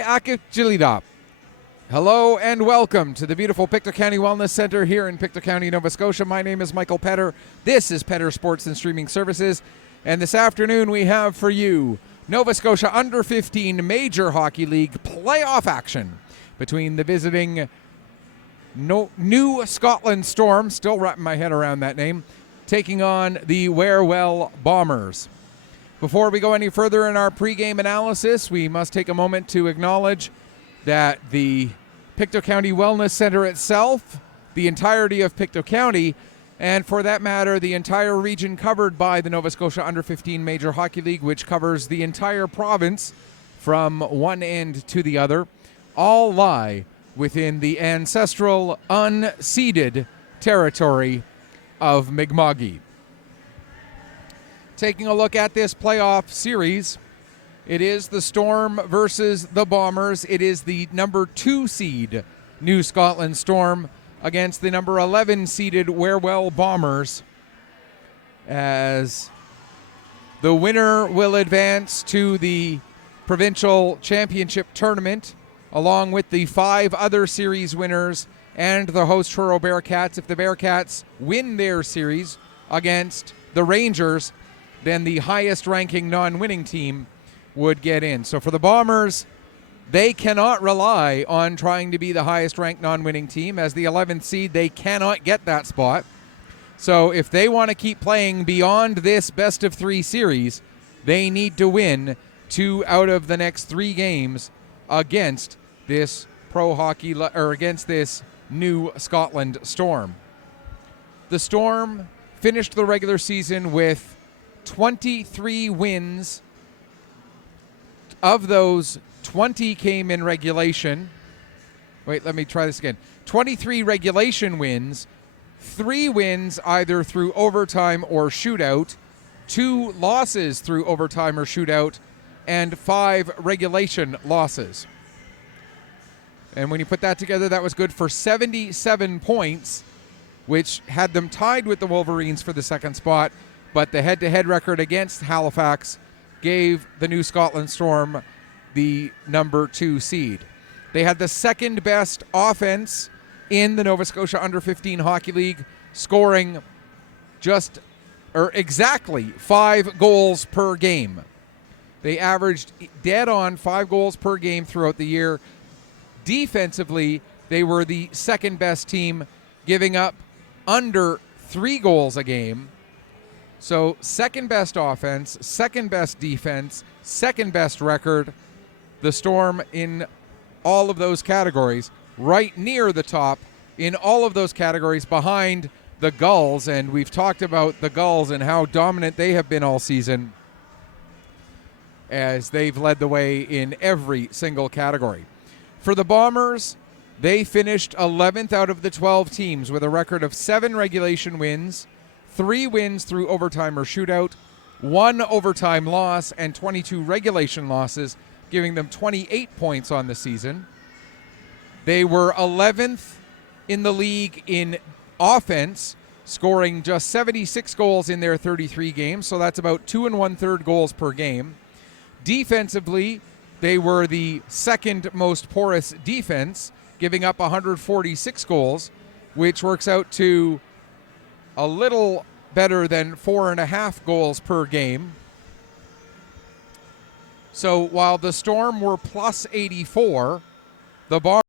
Akachilidop. Hello and welcome to the beautiful Pictou County Wellness Center here in Pictou County, Nova Scotia. My name is Michael Petter. This is Petter Sports and Streaming Services. And this afternoon we have for you Nova Scotia Under 15 Major Hockey League playoff action between the visiting New Scotland Storm, still wrapping my head around that name, taking on the Warewell Bombers. Before we go any further in our pregame analysis, we must take a moment to acknowledge that the Pictou County Wellness Center itself, the entirety of Pictou County, and for that matter, the entire region covered by the Nova Scotia Under 15 Major Hockey League, which covers the entire province from one end to the other, all lie within the ancestral, unceded territory of Mi'kma'ki. Taking a look at this playoff series, it is the Storm versus the Bombers. It is the number 2 seed New Scotland Storm against the number 11 seeded Warewell Bombers, as the winner will advance to the provincial championship tournament along with the 5 other series winners and the host Truro Bearcats. If the Bearcats win their series against the Rangers, then the highest ranking non-winning team would get in. So for the Bombers, they cannot rely on trying to be the highest ranked non-winning team. As the 11th seed, they cannot get that spot. So if they want to keep playing beyond this best of 3 series, they need to win 2 out of the next 3 games against this against this New Scotland Storm. The Storm finished the regular season with 23 wins. Of those, 20 came in regulation. Wait, let me try this again. 23 regulation wins, 3 wins either through overtime or shootout, 2 losses through overtime or shootout, and 5 regulation losses. And when you put that together, that was good for 77 points, which had them tied with the Wolverines for the second spot. But the head-to-head record against Halifax gave the New Scotland Storm the number 2 seed. They had the second best offense in the Nova Scotia Under 15 Hockey League, scoring exactly 5 goals per game. They averaged dead on 5 goals per game throughout the year. Defensively, they were the second best team, giving up under 3 goals a game. So second best offense, second best defense, second best record. The Storm in all of those categories, right near the top in all of those categories, behind the Gulls. And we've talked about the Gulls and how dominant they have been all season, as they've led the way in every single category. For the Bombers, they finished 11th out of the 12 teams with a record of 7 regulation wins, 3 wins through overtime or shootout, 1 overtime loss, and 22 regulation losses, giving them 28 points on the season. They were 11th in the league in offense, scoring just 76 goals in their 33 games, so that's about 2 1/3 goals per game. Defensively, they were the second most porous defense, giving up 146 goals, which works out to a little better than 4.5 goals per game. So while the Storm were plus 84, the Bombers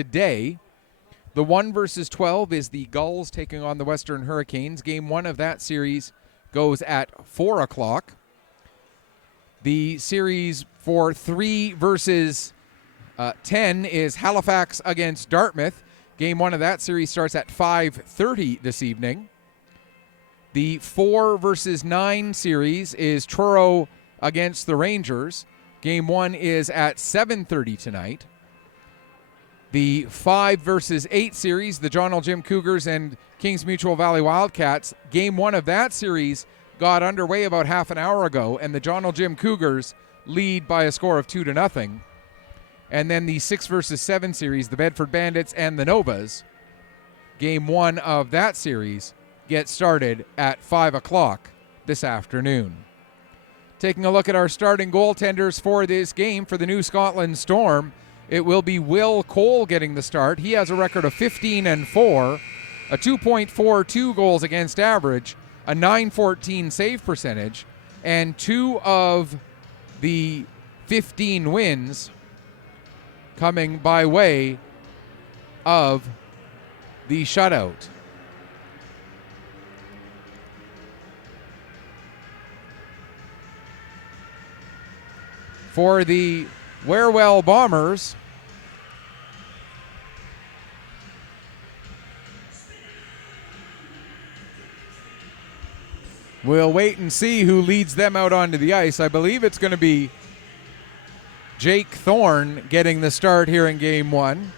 today. The 1 versus 12 is the Gulls taking on the Western Hurricanes. Game 1 of that series goes at 4 o'clock. The series for 3 versus 10 is Halifax against Dartmouth. Game 1 of that series starts at 5:30 this evening. The 4 versus 9 series is Truro against the Rangers. Game 1 is at 7:30 tonight. The 5 versus 8 series, the John L. Jim Cougars and Kings Mutual Valley Wildcats. Game 1 of that series got underway about half an hour ago, and the John L. Jim Cougars lead by a score of 2-0. And then the 6 versus 7 series, the Bedford Bandits and the Novas. Game 1 of that series gets started at 5 o'clock this afternoon. Taking a look at our starting goaltenders for this game for the New Scotland Storm, it will be Will Cole getting the start. He has a record of 15-4, a 2.42 goals against average, a .914 save percentage, and 2 of the 15 wins coming by way of the shutout. For the Wherewell Bombers, we'll wait and see who leads them out onto the ice. I believe it's going to be Jake Thorne getting the start here in Game 1.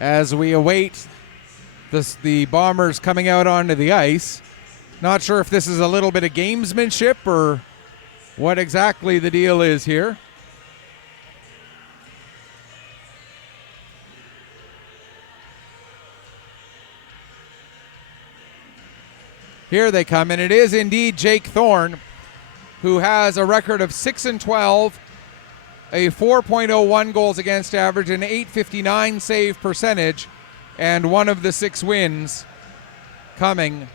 As we await the Bombers coming out onto the ice. Not sure if this is a little bit of gamesmanship or what exactly the deal is here. Here they come, and it is indeed Jake Thorne, who has a record of 6-12, a 4.01 goals against average, an .859 save percentage, and one of the 6 wins coming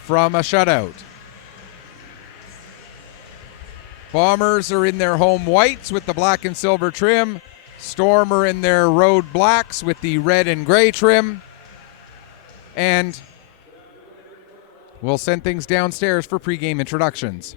from a shutout. Bombers are in their home whites with the black and silver trim. Storm are in their road blacks with the red and gray trim. And we'll send things downstairs for pregame introductions.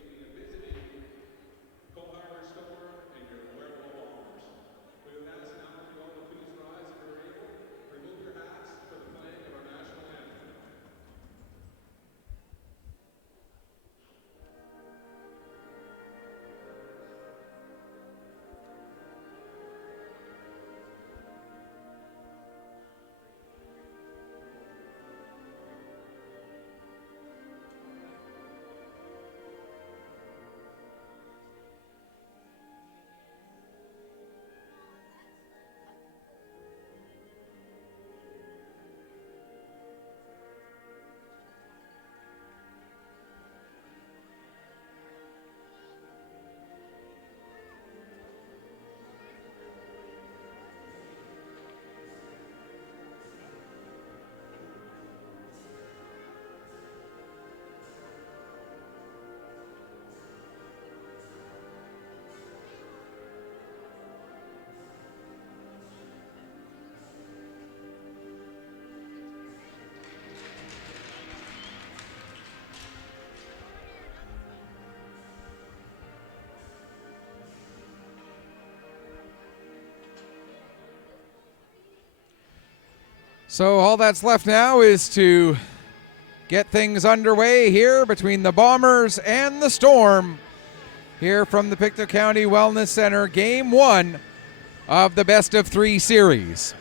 So all that's left now is to get things underway here between the Bombers and the Storm here from the Pictou County Wellness Center, Game 1 of the Best of 3 series.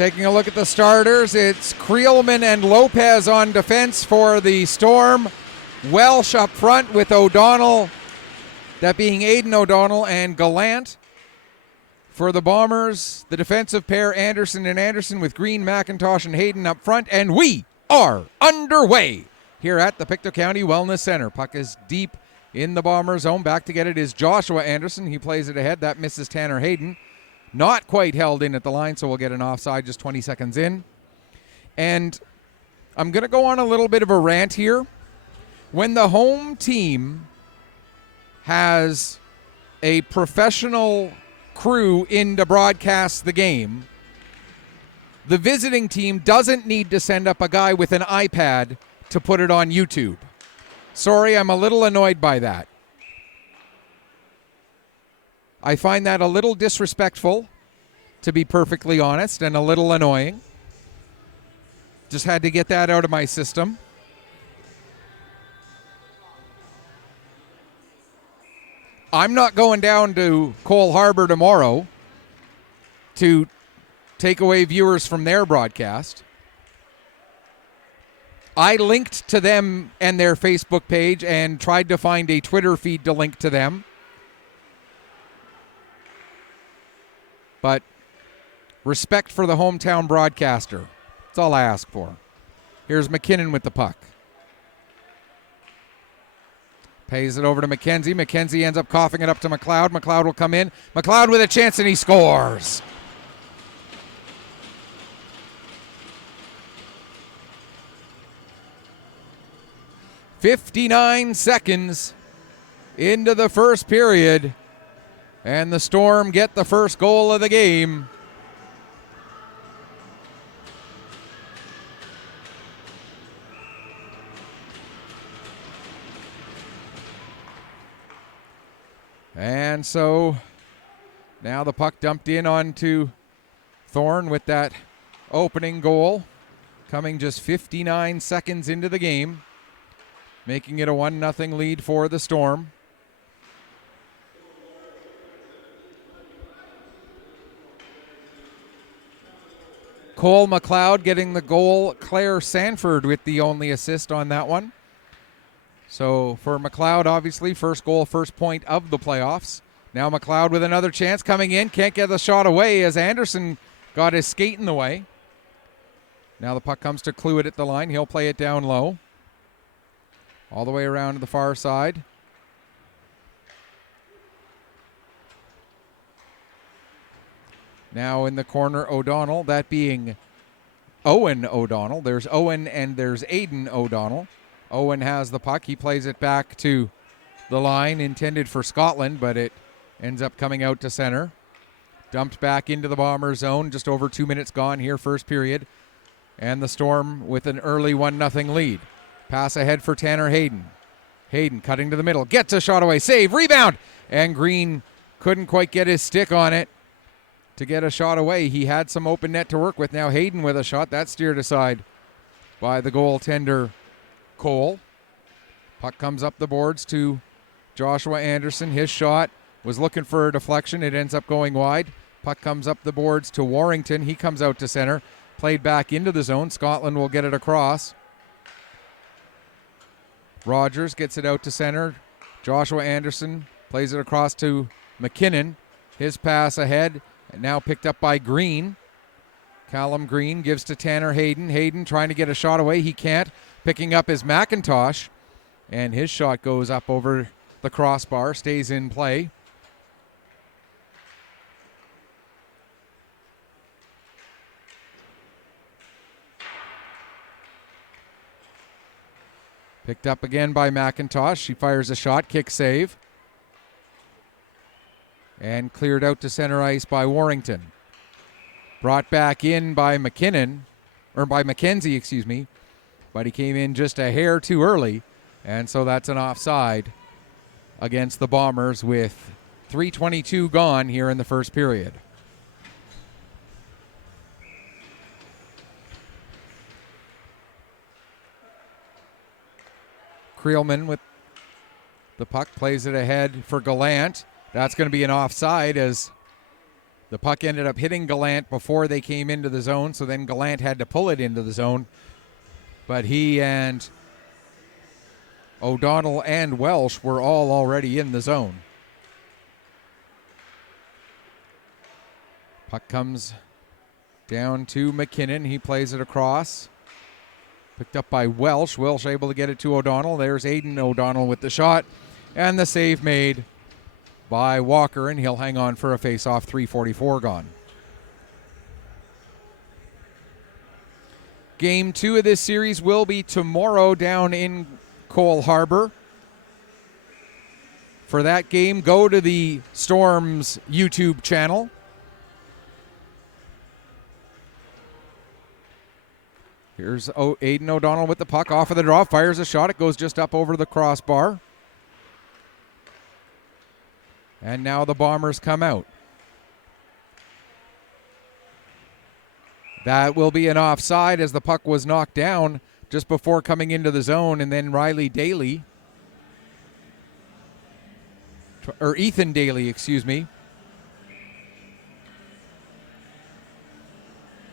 Taking a look at the starters, it's Creelman and Lopez on defense for the Storm. Welsh up front with O'Donnell, that being Aiden O'Donnell, and Gallant. For the Bombers, the defensive pair, Anderson and Anderson, with Green, McIntosh, and Hayden up front. And we are underway here at the Pictou County Wellness Center. Puck is deep in the Bomber zone. Back to get it is Joshua Anderson. He plays it ahead. That misses Tanner Hayden. Not quite held in at the line, so we'll get an offside just 20 seconds in. And I'm going to go on a little bit of a rant here. When the home team has a professional crew in to broadcast the game, the visiting team doesn't need to send up a guy with an iPad to put it on YouTube. Sorry, I'm a little annoyed by that. I find that a little disrespectful, to be perfectly honest, and a little annoying. Just had to get that out of my system. I'm not going down to Cole Harbour tomorrow to take away viewers from their broadcast. I linked to them and their Facebook page and tried to find a Twitter feed to link to them. But respect for the hometown broadcaster. That's all I ask for. Here's McKinnon with the puck. Pays it over to McKenzie. McKenzie ends up coughing it up to McLeod. McLeod will come in. McLeod with a chance, and he scores. "59 seconds into the first period, and the Storm get the first goal of the game. And so now the puck dumped in onto Thorne with that opening goal, coming just 59 seconds into the game, making it a 1-0 lead for the Storm. Cole McLeod getting the goal. Claire Sanford with the only assist on that one. So for McLeod, obviously, first goal, first point of the playoffs. Now McLeod with another chance coming in. Can't get the shot away as Anderson got his skate in the way. Now the puck comes to Cluett at the line. He'll play it down low. All the way around to the far side. Now in the corner, O'Donnell, that being Owen O'Donnell. There's Owen and there's Aiden O'Donnell. Owen has the puck. He plays it back to the line intended for Scotland, but it ends up coming out to center. Dumped back into the Bomber zone. Just over 2 minutes gone here, first period. And the Storm with an early 1-0 lead. Pass ahead for Tanner Hayden. Hayden cutting to the middle. Gets a shot away. Save. Rebound. And Green couldn't quite get his stick on it to get a shot away. He had some open net to work with. Now Hayden with a shot. That's steered aside by the goaltender, Cole. Puck comes up the boards to Joshua Anderson. His shot was looking for a deflection. It ends up going wide. Puck comes up the boards to Warrington. He comes out to center. Played back into the zone. Scotland will get it across. Rogers gets it out to center. Joshua Anderson plays it across to McKinnon. His pass ahead, and now picked up by Green. Callum Green gives to Tanner Hayden. Hayden trying to get a shot away. He can't. Picking up is McIntosh, and his shot goes up over the crossbar, stays in play. Picked up again by McIntosh. He fires a shot, kick save. And cleared out to center ice by Warrington. Brought back in by McKinnon, or by McKenzie, excuse me. But he came in just a hair too early. And so that's an offside against the Bombers with 3:22 gone here in the first period. Creelman with the puck, plays it ahead for Gallant. That's going to be an offside as The puck ended up hitting Gallant before they came into the zone, so then Gallant had to pull it into the zone. But he and O'Donnell and Welsh were all already in the zone. Puck comes down to McKinnon. He plays it across. Picked up by Welsh. Welsh able to get it to O'Donnell. There's Aiden O'Donnell with the shot. And the save made by Walker, and he'll hang on for a face-off. 3:44 gone. Game 2 of this series will be tomorrow down in Cole Harbour. For that game, go to the Storm's YouTube channel. Here's Aiden O'Donnell with the puck off of the draw. Fires a shot. It goes just up over the crossbar. And now the Bombers come out. That will be an offside as the puck was knocked down just before coming into the zone. And then Ethan Daly, excuse me.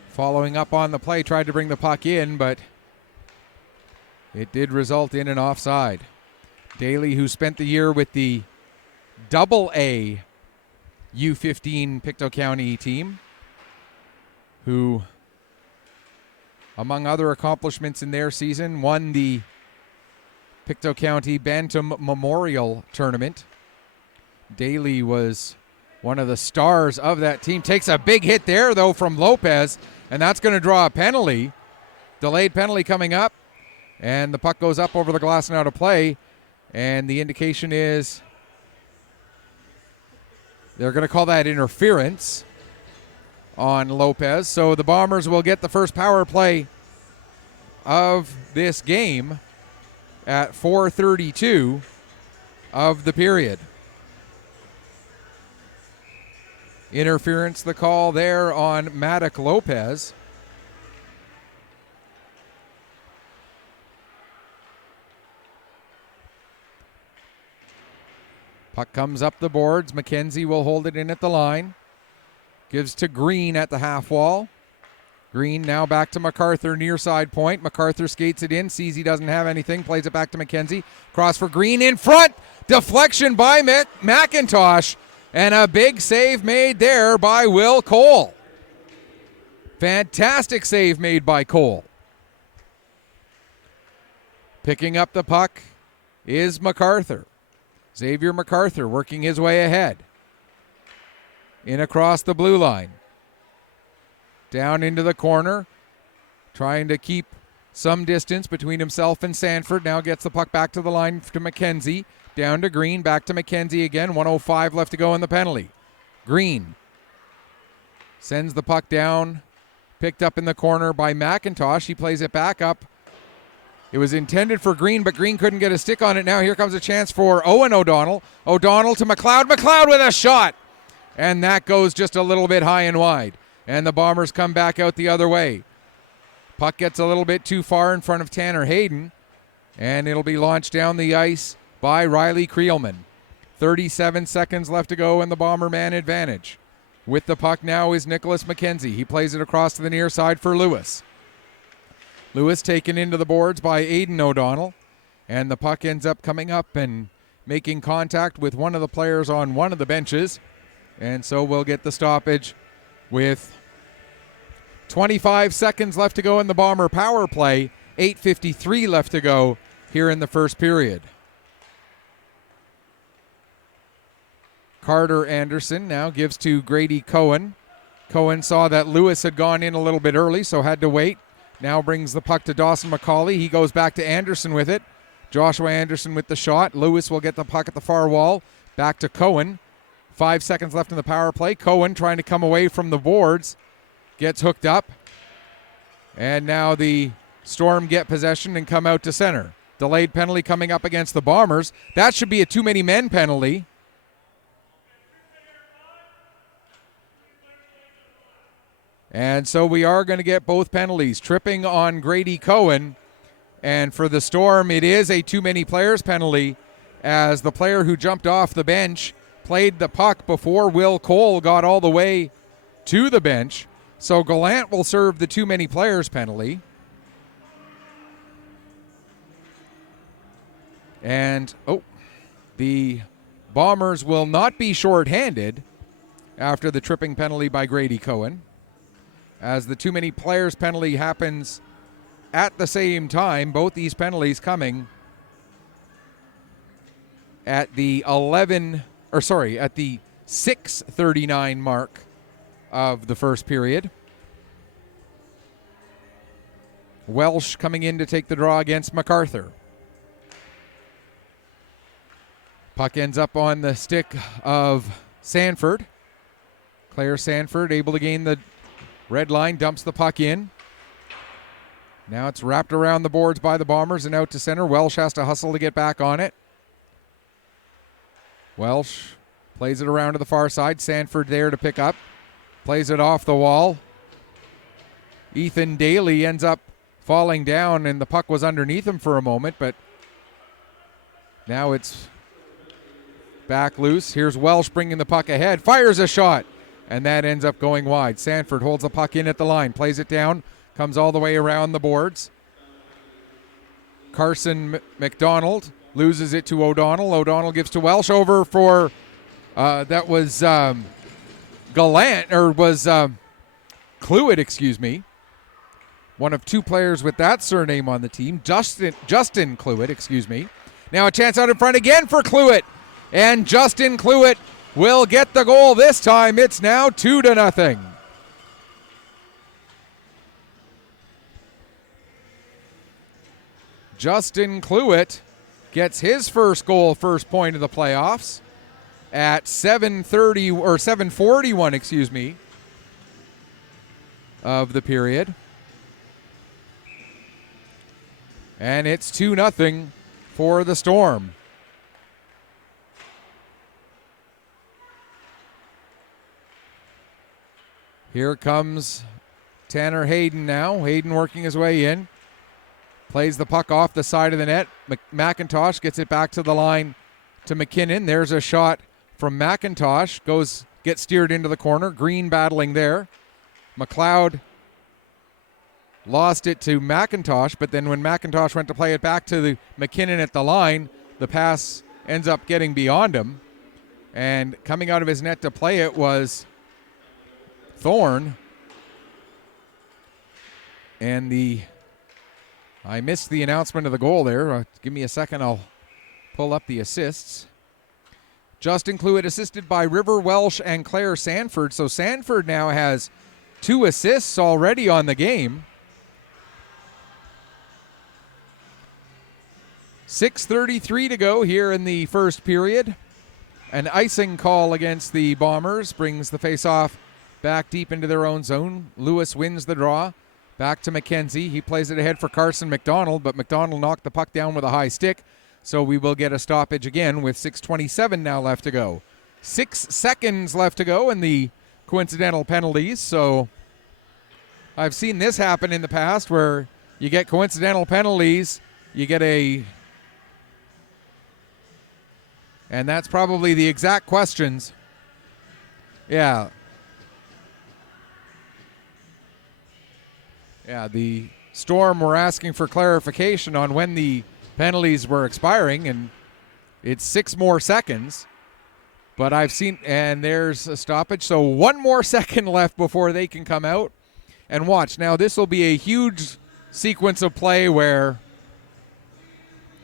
Following up on the play, tried to bring the puck in, but it did result in an offside. Daly, who spent the year with the AA U15 Pictou County team, who, among other accomplishments in their season, won the Pictou County Bantam Memorial Tournament. Daly was one of the stars of that team. Takes a big hit there, though, from Lopez, and that's going to draw a penalty. Delayed penalty coming up, and the puck goes up over the glass and out of play, and the indication is they're going to call that interference on Lopez. So the Bombers will get the first power play of this game at 4:32 of the period. Interference, the call there on Maddock Lopez. Puck comes up the boards. McKenzie will hold it in at the line. Gives to Green at the half wall. Green now back to MacArthur near side point. MacArthur skates it in, sees he doesn't have anything, plays it back to McKenzie. Cross for Green in front. Deflection by McIntosh. And a big save made there by Will Cole. Fantastic save made by Cole. Picking up the puck is MacArthur. Xavier MacArthur working his way ahead. In across the blue line. Down into the corner. Trying to keep some distance between himself and Sanford. Now gets the puck back to the line to McKenzie. Down to Green, back to McKenzie again. 1:05 left to go in the penalty. Green sends the puck down. Picked up in the corner by McIntosh. He plays it back up. It was intended for Green, but Green couldn't get a stick on it. Now here comes a chance for Owen O'Donnell. O'Donnell to McLeod. McLeod with a shot. And that goes just a little bit high and wide. And the Bombers come back out the other way. Puck gets a little bit too far in front of Tanner Hayden. And it'll be launched down the ice by Riley Creelman. 37 seconds left to go in the Bomberman advantage. With the puck now is Nicholas McKenzie. He plays it across to the near side for Lewis. Lewis taken into the boards by Aiden O'Donnell. And the puck ends up coming up and making contact with one of the players on one of the benches. And so we'll get the stoppage with 25 seconds left to go in the Bomber power play. 8:53 left to go here in the first period. Carter Anderson now gives to Grady Cohen. Cohen saw that Lewis had gone in a little bit early, so had to wait. Now brings the puck to Dawson McCauley. He goes back to Anderson with it. Joshua Anderson with the shot. Lewis will get the puck at the far wall. Back to Cohen. 5 seconds left in the power play. Cohen trying to come away from the boards. Gets hooked up. And now the Storm get possession and come out to center. Delayed penalty coming up against the Bombers. That should be a too many men penalty. And so we are going to get both penalties. Tripping on Grady Cohen. And for the Storm, it is a too many players penalty, as the player who jumped off the bench played the puck before Will Cole got all the way to the bench. So Gallant will serve the too many players penalty. And, the Bombers will not be shorthanded after the tripping penalty by Grady Cohen, as the too many players penalty happens at the same time, both these penalties coming at the 6:39 mark of the first period. Welsh coming in to take the draw against MacArthur. Puck ends up on the stick of Sanford. Claire Sanford able to gain the red line, dumps the puck in. Now it's wrapped around the boards by the Bombers and out to center. Welsh has to hustle to get back on it. Welsh plays it around to the far side. Sanford there to pick up. Plays it off the wall. Ethan Daly ends up falling down, and the puck was underneath him for a moment, but now it's back loose. Here's Welsh bringing the puck ahead. Fires a shot, and that ends up going wide. Sanford holds the puck in at the line. Plays it down. Comes all the way around the boards. Carson McDonald loses it to O'Donnell. O'Donnell gives to Welsh over for, that was Gallant, or was Cluett, excuse me. One of two players with that surname on the team. Justin Cluett, excuse me. Now a chance out in front again for Cluett. And Justin Cluett will get the goal this time. It's now 2-0. Justin Cluett gets his first goal, first point of the playoffs at 7:41, excuse me, of the period. And it's 2-0 for the Storm. Here comes Tanner Hayden now. Hayden working his way in. Plays the puck off the side of the net. McIntosh gets it back to the line to McKinnon. There's a shot from McIntosh. Gets steered into the corner. Green battling there. McLeod lost it to McIntosh, but then when McIntosh went to play it back to the McKinnon at the line, the pass ends up getting beyond him. And coming out of his net to play it was Thorne. And I missed the announcement of the goal there. Give me a second, I'll pull up the assists. Justin Cluett assisted by River Welsh and Claire Sanford. So Sanford now has 2 assists already on the game. 6:33 to go here in the first period. An icing call against the Bombers brings the face-off back deep into their own zone. Lewis wins the draw. Back to McKenzie. He plays it ahead for Carson McDonald, but McDonald knocked the puck down with a high stick, so we will get a stoppage again with 6:27 now left to go. 6 seconds left to go in the coincidental penalties, so I've seen this happen in the past where you get coincidental penalties, you get and that's probably the exact questions. Yeah, the Storm were asking for clarification on when the penalties were expiring, and it's 6 more seconds. But I've seen, and there's a stoppage. So 1 more second left before they can come out. And watch, now this will be a huge sequence of play where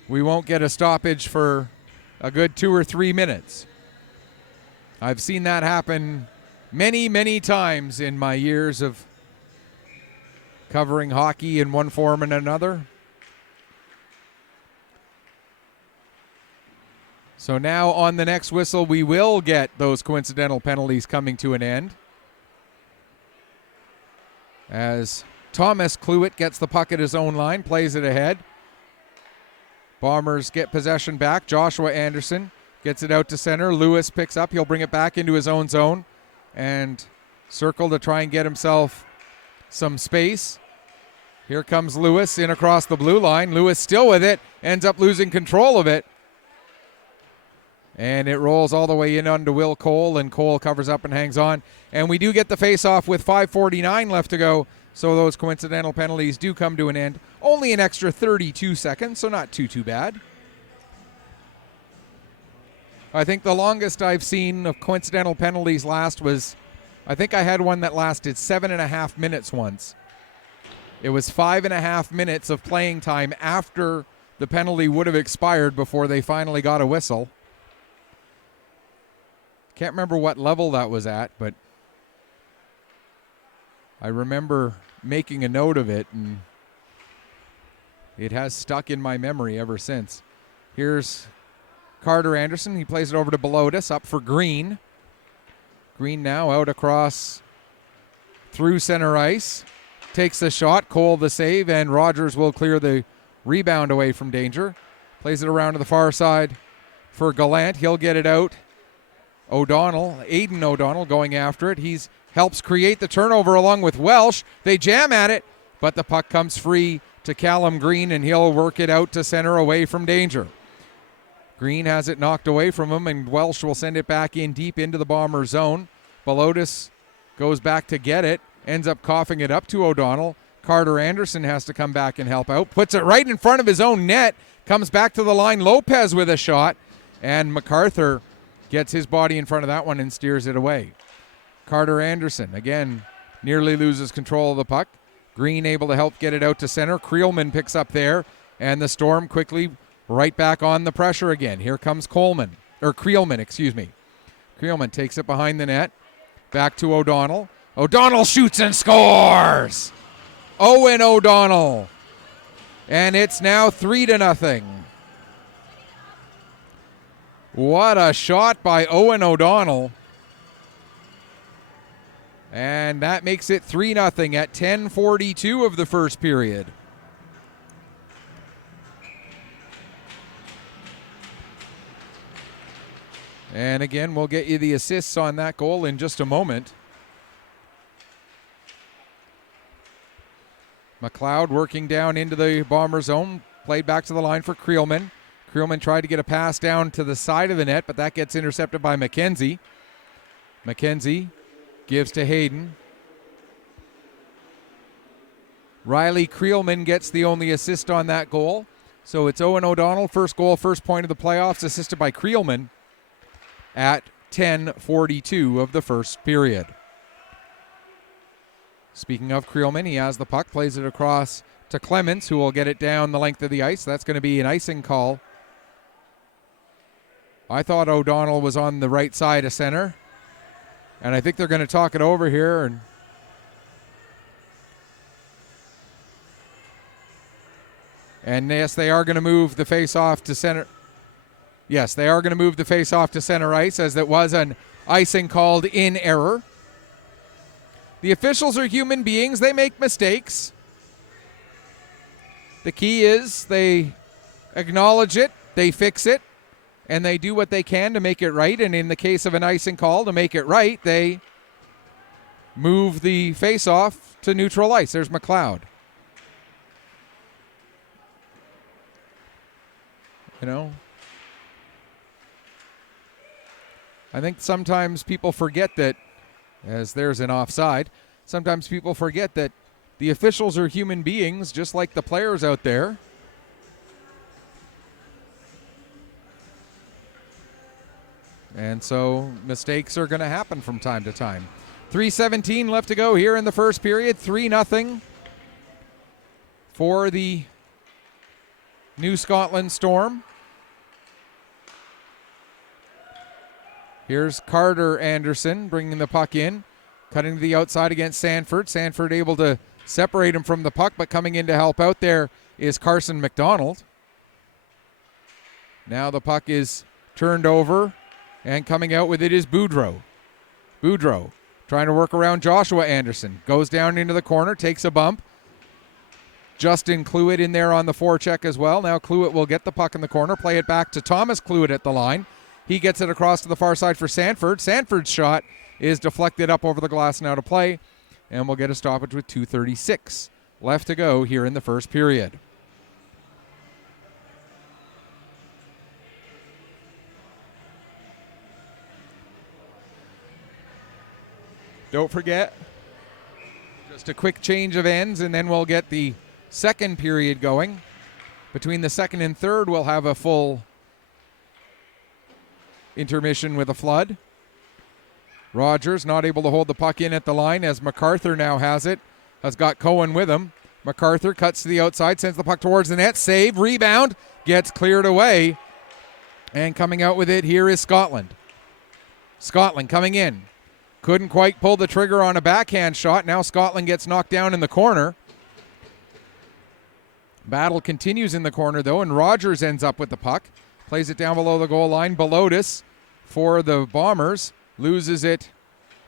we won't get a stoppage for a good 2 or 3 minutes. I've seen that happen many, many times in my years of covering hockey in one form and another. So now on the next whistle, we will get those coincidental penalties coming to an end, as Thomas Cluett gets the puck at his own line, plays it ahead. Bombers get possession back. Joshua Anderson gets it out to center. Lewis picks up. He'll bring it back into his own zone and circle to try and get himself some space. Here comes Lewis in across the blue line. Lewis still with it, ends up losing control of it. And it rolls all the way in onto Will Cole, and Cole covers up and hangs on. And we do get the face-off with 5:49 left to go, so those coincidental penalties do come to an end. Only an extra 32 seconds, so not too bad. I think the longest I've seen of coincidental penalties last was, I think I had one that lasted 7.5 minutes once. It was 5.5 minutes of playing time after the penalty would have expired before they finally got a whistle. Can't remember what level that was at, but I remember making a note of it, and it has stuck in my memory ever since. Here's Carter Anderson. He plays it over to Belotis, up for Green. Green now out across through center ice. Takes the shot, Cole the save, and Rogers will clear the rebound away from danger. Plays it around to the far side for Gallant. He'll get it out. Aiden O'Donnell going after it. He helps create the turnover along with Welsh. They jam at it, but the puck comes free to Callum Green, and he'll work it out to center away from danger. Green has it knocked away from him, and Welsh will send it back in deep into the Bomber zone. Belotis goes back to get it, ends up coughing it up to O'Donnell. Carter Anderson has to come back and help out. Puts it right in front of his own net. Comes back to the line. Lopez with a shot, and MacArthur gets his body in front of that one and steers it away. Carter Anderson, again, nearly loses control of the puck. Green able to help get it out to center. Creelman picks up there, and the Storm quickly right back on the pressure again. Here comes Creelman, Creelman takes it behind the net. Back to O'Donnell. O'Donnell shoots and scores! Owen O'Donnell. And it's now 3-0. What a shot by Owen O'Donnell. And that makes it 3-0 at 10:42 of the first period. And again, we'll get you the assists on that goal in just a moment. McLeod working down into the Bomber zone. Played back to the line for Creelman. Creelman tried to get a pass down to the side of the net, but that gets intercepted by McKenzie. McKenzie gives to Hayden. Riley Creelman gets the only assist on that goal. So it's Owen O'Donnell, first goal, first point of the playoffs, assisted by Creelman at 10:42 of the first period. Speaking of Creelman, he has the puck, plays it across to Clements, who will get it down the length of the ice. That's going to be an icing call. I thought O'Donnell was on the right side of center, and I think they're going to talk it over here. And yes, they are going to move the face-off to center. Yes, they are going to move the face-off to center ice, as it was an icing called in error. The officials are human beings. They make mistakes. The key is they acknowledge it, they fix it, and they do what they can to make it right. And in the case of an icing call, to make it right, they move the face-off to neutral ice. There's McLeod. You know, I think sometimes people forget that, as there's an offside, sometimes people forget that the officials are human beings, just like the players out there. And so mistakes are going to happen from time to time. 3:17 left to go here in the first period. 3-0 for the New Scotland Storm. Here's Carter Anderson bringing the puck in, cutting to the outside against Sanford. Sanford able to separate him from the puck, but coming in to help out there is Carson McDonald. Now the puck is turned over, and coming out with it is Boudreau. Boudreau trying to work around Joshua Anderson. Goes down into the corner, takes a bump. Justin Cluett in there on the forecheck as well. Now Cluett will get the puck in the corner, play it back to Thomas Cluett at the line. He gets it across to the far side for Sanford. Sanford's shot is deflected up over the glass and out of play, and we'll get a stoppage with 2:36 left to go here in the first period. Don't forget. Just a quick change of ends, and then we'll get the second period going. Between the second and third, we'll have a full intermission with a flood. Rogers not able to hold the puck in at the line as MacArthur now has it. Has got Cohen with him. MacArthur cuts to the outside, sends the puck towards the net. Save, rebound, gets cleared away. And coming out with it here is Scotland. Scotland coming in. Couldn't quite pull the trigger on a backhand shot. Now Scotland gets knocked down in the corner. Battle continues in the corner, though, and Rogers ends up with the puck. Plays it down below the goal line. Belotis for the Bombers. Loses it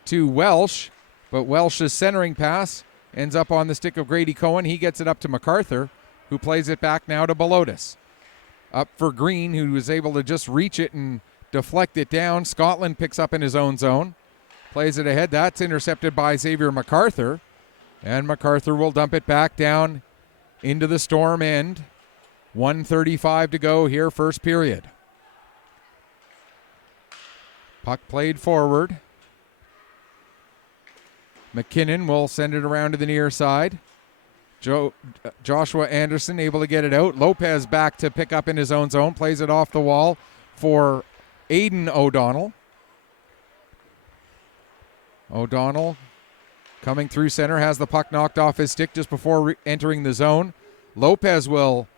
to Welsh, but Welsh's centering pass ends up on the stick of Grady Cohen. He gets it up to MacArthur, who plays it back now to Belotis. Up for Green, who was able to just reach it and deflect it down. Scotland picks up in his own zone. Plays it ahead. That's intercepted by Xavier MacArthur. And MacArthur will dump it back down into the Storm end. 1:35 to go here, first period. Puck played forward. McKinnon will send it around to the near side. Joshua Anderson able to get it out. Lopez back to pick up in his own zone. Plays it off the wall for Aiden O'Donnell. O'Donnell coming through center, has the puck knocked off his stick just before entering the zone. Lopez will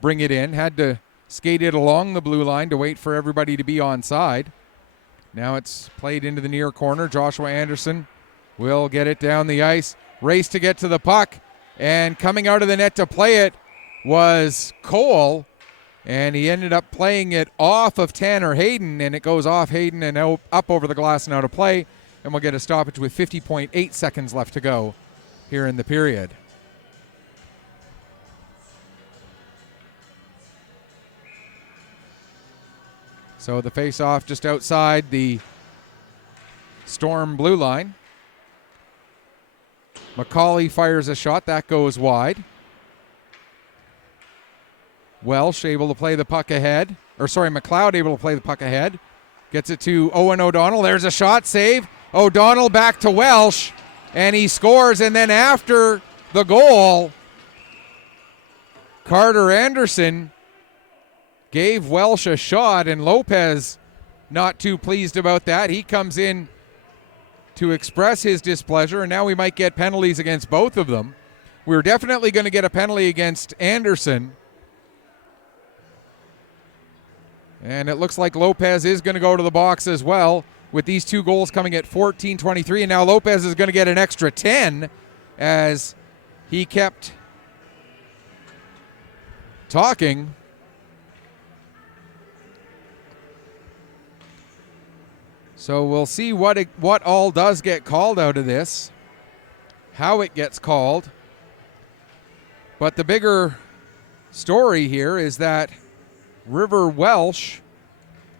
bring it in. Had to skate it along the blue line to wait for everybody to be onside. Now it's played into the near corner. Joshua Anderson will get it down the ice. Race to get to the puck. And coming out of the net to play it was Cole. And he ended up playing it off of Tanner Hayden. And it goes off Hayden and out, up over the glass and out of play. And we'll get a stoppage with 50.8 seconds left to go here in the period. So the face-off just outside the Storm blue line. McCauley fires a shot. That goes wide. Welsh able to play the puck ahead. McLeod able to play the puck ahead. Gets it to Owen O'Donnell. There's a shot, save. O'Donnell back to Welsh, and he scores. And then after the goal, Carter Anderson gave Welsh a shot, and Lopez not too pleased about that. He comes in to express his displeasure, and now we might get penalties against both of them. We're definitely going to get a penalty against Anderson. And it looks like Lopez is going to go to the box as well, with these two goals coming at 14:23. And now Lopez is going to get an extra 10 as he kept talking. So we'll see what all does get called out of this, how it gets called. But the bigger story here is that River Welsh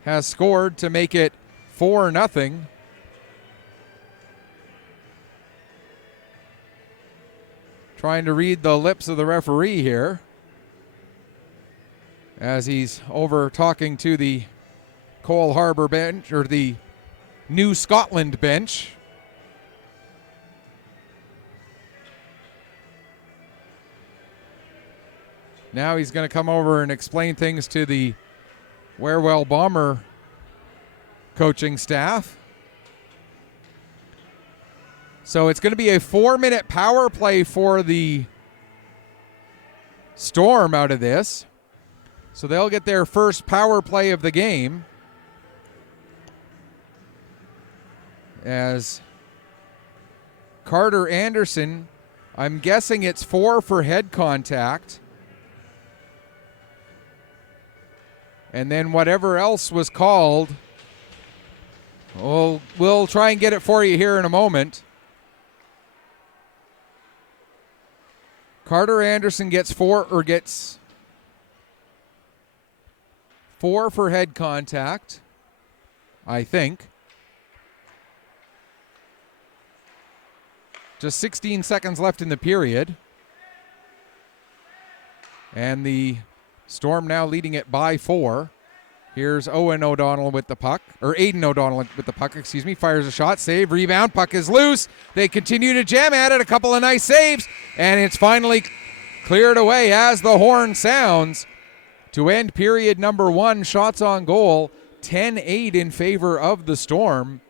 has scored to make it 4-0. Trying to read the lips of the referee here as he's over talking to the Cole Harbour bench, or the New Scotland bench. Now he's going to come over and explain things to the Wherewell Bomber coaching staff. So it's going to be a 4-minute power play for the Storm out of this. So they'll get their first power play of the game, as Carter Anderson, I'm guessing it's 4 for head contact. And then whatever else was called, we'll try and get it for you here in a moment. Carter Anderson gets 4 for head contact, I think. Just 16 seconds left in the period. And the Storm now leading it by 4. Here's Owen O'Donnell with the puck, or Aiden O'Donnell with the puck, fires a shot, save, rebound, puck is loose. They continue to jam at it, a couple of nice saves, and it's finally cleared away as the horn sounds to end period number 1. Shots on goal, 10-8 in favor of the Storm.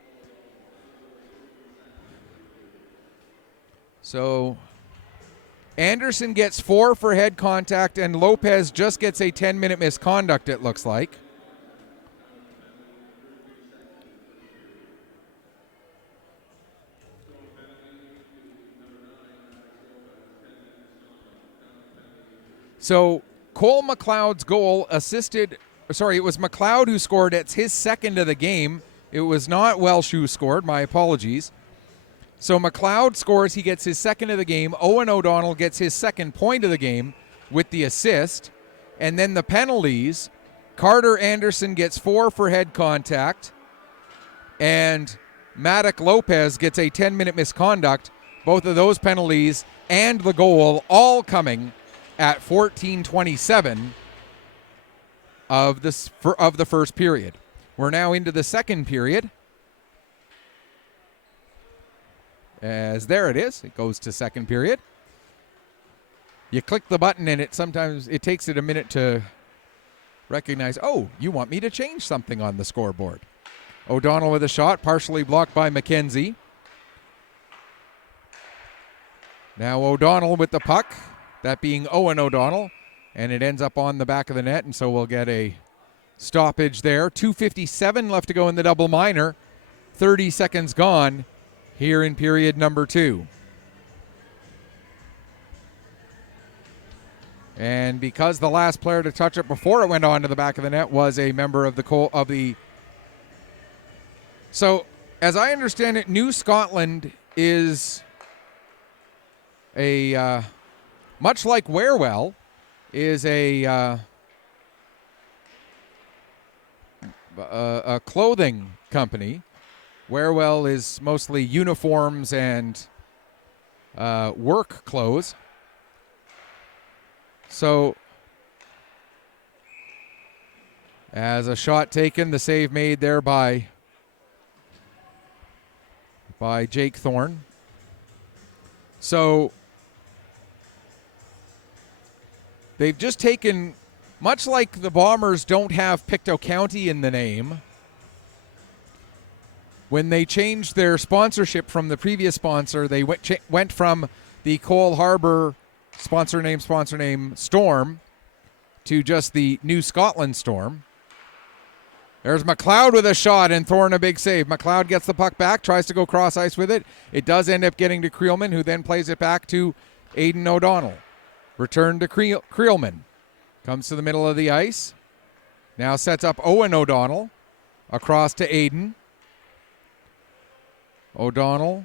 So Anderson gets 4 for head contact, and Lopez just gets a 10-minute misconduct, it looks like. So Cole McLeod's goal it was McLeod who scored. It's his second of the game. It was not Welsh who scored. My apologies. So McLeod scores. He gets his second of the game. Owen O'Donnell gets his second point of the game with the assist. And then the penalties. Carter Anderson gets 4 for head contact. And Maddock Lopez gets a 10-minute misconduct. Both of those penalties and the goal all coming at 14:27 of the first period. We're now into the second period. As there it is. It goes to second period. You click the button and sometimes it takes it a minute to recognize, oh, you want me to change something on the scoreboard. O'Donnell with a shot, partially blocked by McKenzie. Now O'Donnell with the puck. That being Owen O'Donnell, and it ends up on the back of the net, and so we'll get a stoppage there. 2:57 left to go in the double minor. 30 seconds gone here in period number 2. And because the last player to touch it before it went on to the back of the net was a member of the So, as I understand it, New Scotland is a much like Warewell, is a clothing company. Warewell is mostly uniforms and work clothes. So, as a shot taken, the save made there by Jake Thorne. So, they've just taken, much like the Bombers don't have Pictou County in the name, when they changed their sponsorship from the previous sponsor, they went from the Cole Harbour sponsor name Storm to just the New Scotland Storm. There's McLeod with a shot and Thorne a big save. McLeod gets the puck back, tries to go cross ice with it. It does end up getting to Creelman, who then plays it back to Aiden O'Donnell. Return to Creelman. Comes to the middle of the ice. Now sets up Owen O'Donnell. Across to Aiden. O'Donnell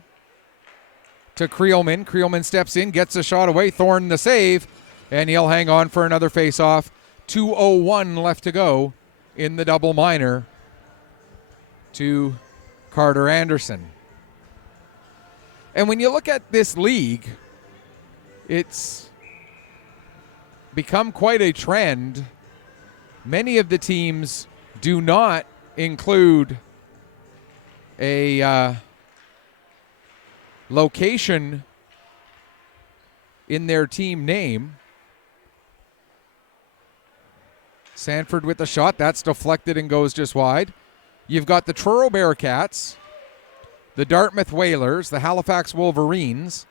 to Creelman. Creelman steps in, gets a shot away. Thorne the save, and he'll hang on for another face-off. 2:01 left to go in the double minor to Carter Anderson. And when you look at this league, it's become quite a trend. Many of the teams do not include a location in their team name. Sanford with the shot. That's deflected and goes just wide. You've got the Truro Bearcats, the Dartmouth Whalers, the Halifax Wolverines,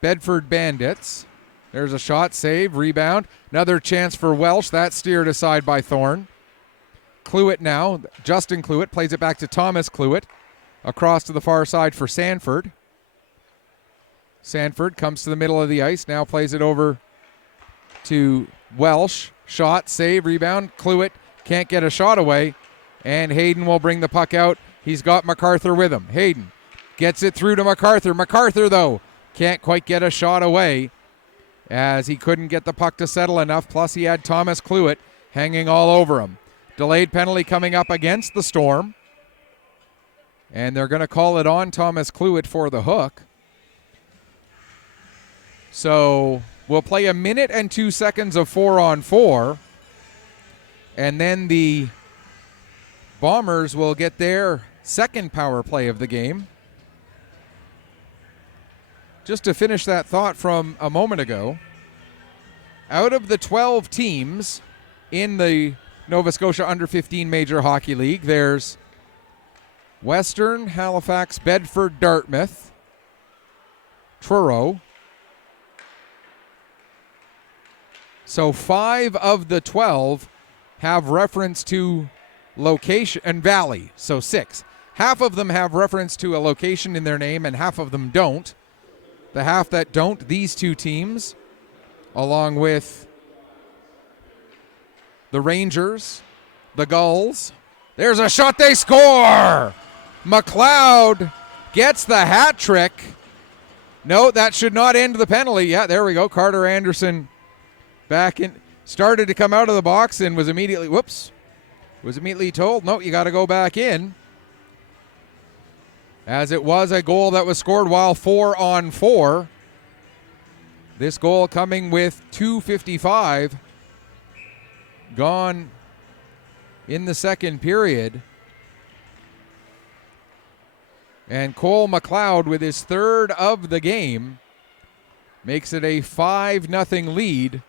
Bedford Bandits. There's a shot, save, rebound. Another chance for Welsh. That's steered aside by Thorne. Cluett now. Justin Cluett plays it back to Thomas Cluett. Across to the far side for Sanford. Sanford comes to the middle of the ice. Now plays it over to Welsh. Shot, save, rebound. Cluett can't get a shot away. And Hayden will bring the puck out. He's got MacArthur with him. Hayden gets it through to MacArthur. MacArthur, though, can't quite get a shot away as he couldn't get the puck to settle enough. Plus, he had Thomas Cluett hanging all over him. Delayed penalty coming up against the Storm. And they're going to call it on Thomas Cluett for the hook. So we'll play a minute and 2 seconds of 4-on-4. And then the Bombers will get their second power play of the game. Just to finish that thought from a moment ago, out of the 12 teams in the Nova Scotia Under-15 Major Hockey League, there's Western, Halifax, Bedford, Dartmouth, Truro. So 5 of the 12 have reference to location, and Valley, so 6. Half of them have reference to a location in their name and half of them don't. The half that don't, these two teams, along with the Rangers, the Gulls. There's a shot, they score! McLeod gets the hat trick. No, that should not end the penalty. Yeah, there we go. Carter Anderson back in, started to come out of the box and was immediately told, no, you got to go back in. As it was a goal that was scored while 4-on-4. This goal coming with 2:55 gone in the second period. And Cole McLeod, with his third of the game, makes it a 5-0 lead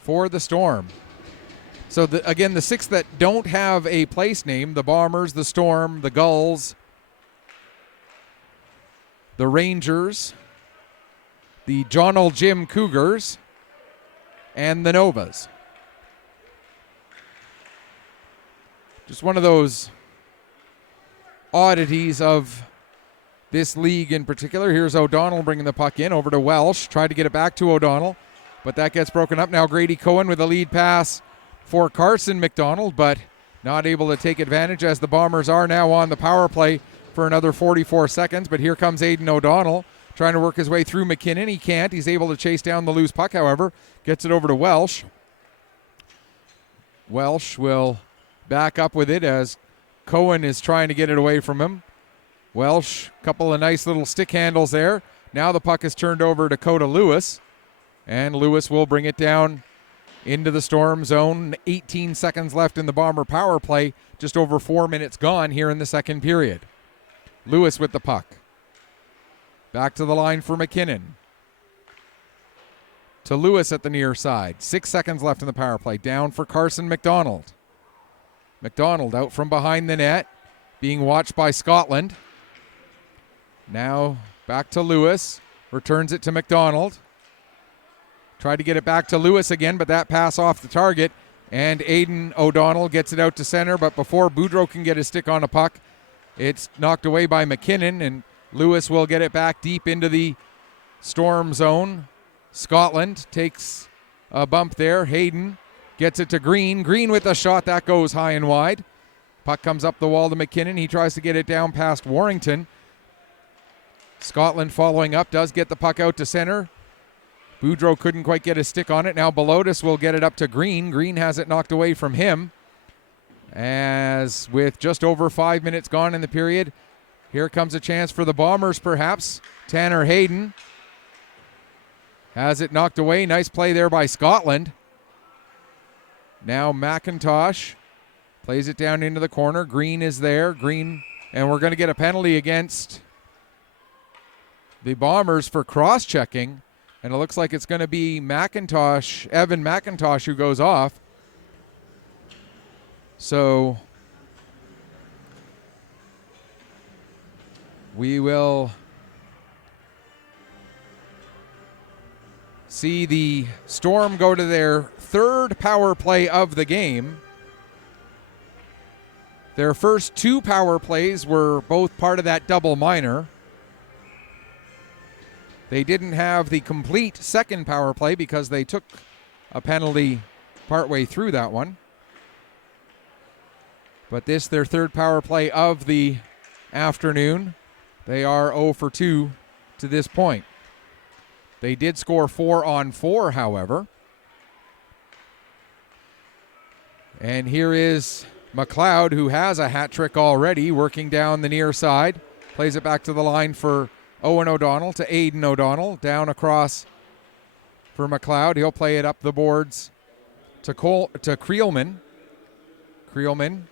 for the Storm. So, again, the 6 that don't have a place name, the Bombers, the Storm, the Gulls, the Rangers, the John Ol' Jim Cougars, and the Novas. Just one of those oddities of this league in particular. Here's O'Donnell bringing the puck in over to Welsh. Tried to get it back to O'Donnell, but that gets broken up. Now Grady Cohen with a lead pass for Carson McDonald, but not able to take advantage as the Bombers are now on the power play for another 44 seconds. But here comes Aidan O'Donnell trying to work his way through McKinnon. He can't. He's able to chase down the loose puck, however. Gets it over to Welsh. Welsh will back up with it as Cohen is trying to get it away from him. Welsh, couple of nice little stick handles there. Now the puck is turned over to Coda Lewis, and Lewis will bring it down into the Storm zone. 18 seconds left in the Bomber power play. Just over 4 minutes gone here in the second period. Lewis with the puck. Back to the line for McKinnon. To Lewis at the near side. 6 seconds left in the power play. Down for Carson McDonald. McDonald out from behind the net, being watched by Scotland. Now back to Lewis. Returns it to McDonald. Tried to get it back to Lewis again, but that pass off the target. And Aidan O'Donnell gets it out to center, but before Boudreau can get his stick on a puck, it's knocked away by McKinnon, and Lewis will get it back deep into the Storm zone. Scotland takes a bump there. Hayden gets it to Green. Green with a shot. That goes high and wide. Puck comes up the wall to McKinnon. He tries to get it down past Warrington. Scotland following up, does get the puck out to center. Boudreau couldn't quite get his stick on it. Now Belotis will get it up to Green. Green has it knocked away from him. As with just over 5 minutes gone in the period, here comes a chance for the Bombers perhaps. Tanner Hayden has it knocked away. Nice play there by Scotland. Now McIntosh plays it down into the corner. Green is there. Green, and we're going to get a penalty against the Bombers for cross-checking. And it looks like it's going to be Evan McIntosh, who goes off. So we will see the Storm go to their third power play of the game. Their first 2 power plays were both part of that double minor. They didn't have the complete second power play because they took a penalty partway through that one. But this, their third power play of the afternoon. They are 0 for 2 to this point. They did score 4-on-4, however. And here is McLeod, who has a hat trick already, working down the near side. Plays it back to the line for Owen O'Donnell to Aidan O'Donnell. Down across for McLeod. He'll play it up the boards to Creelman. Creelman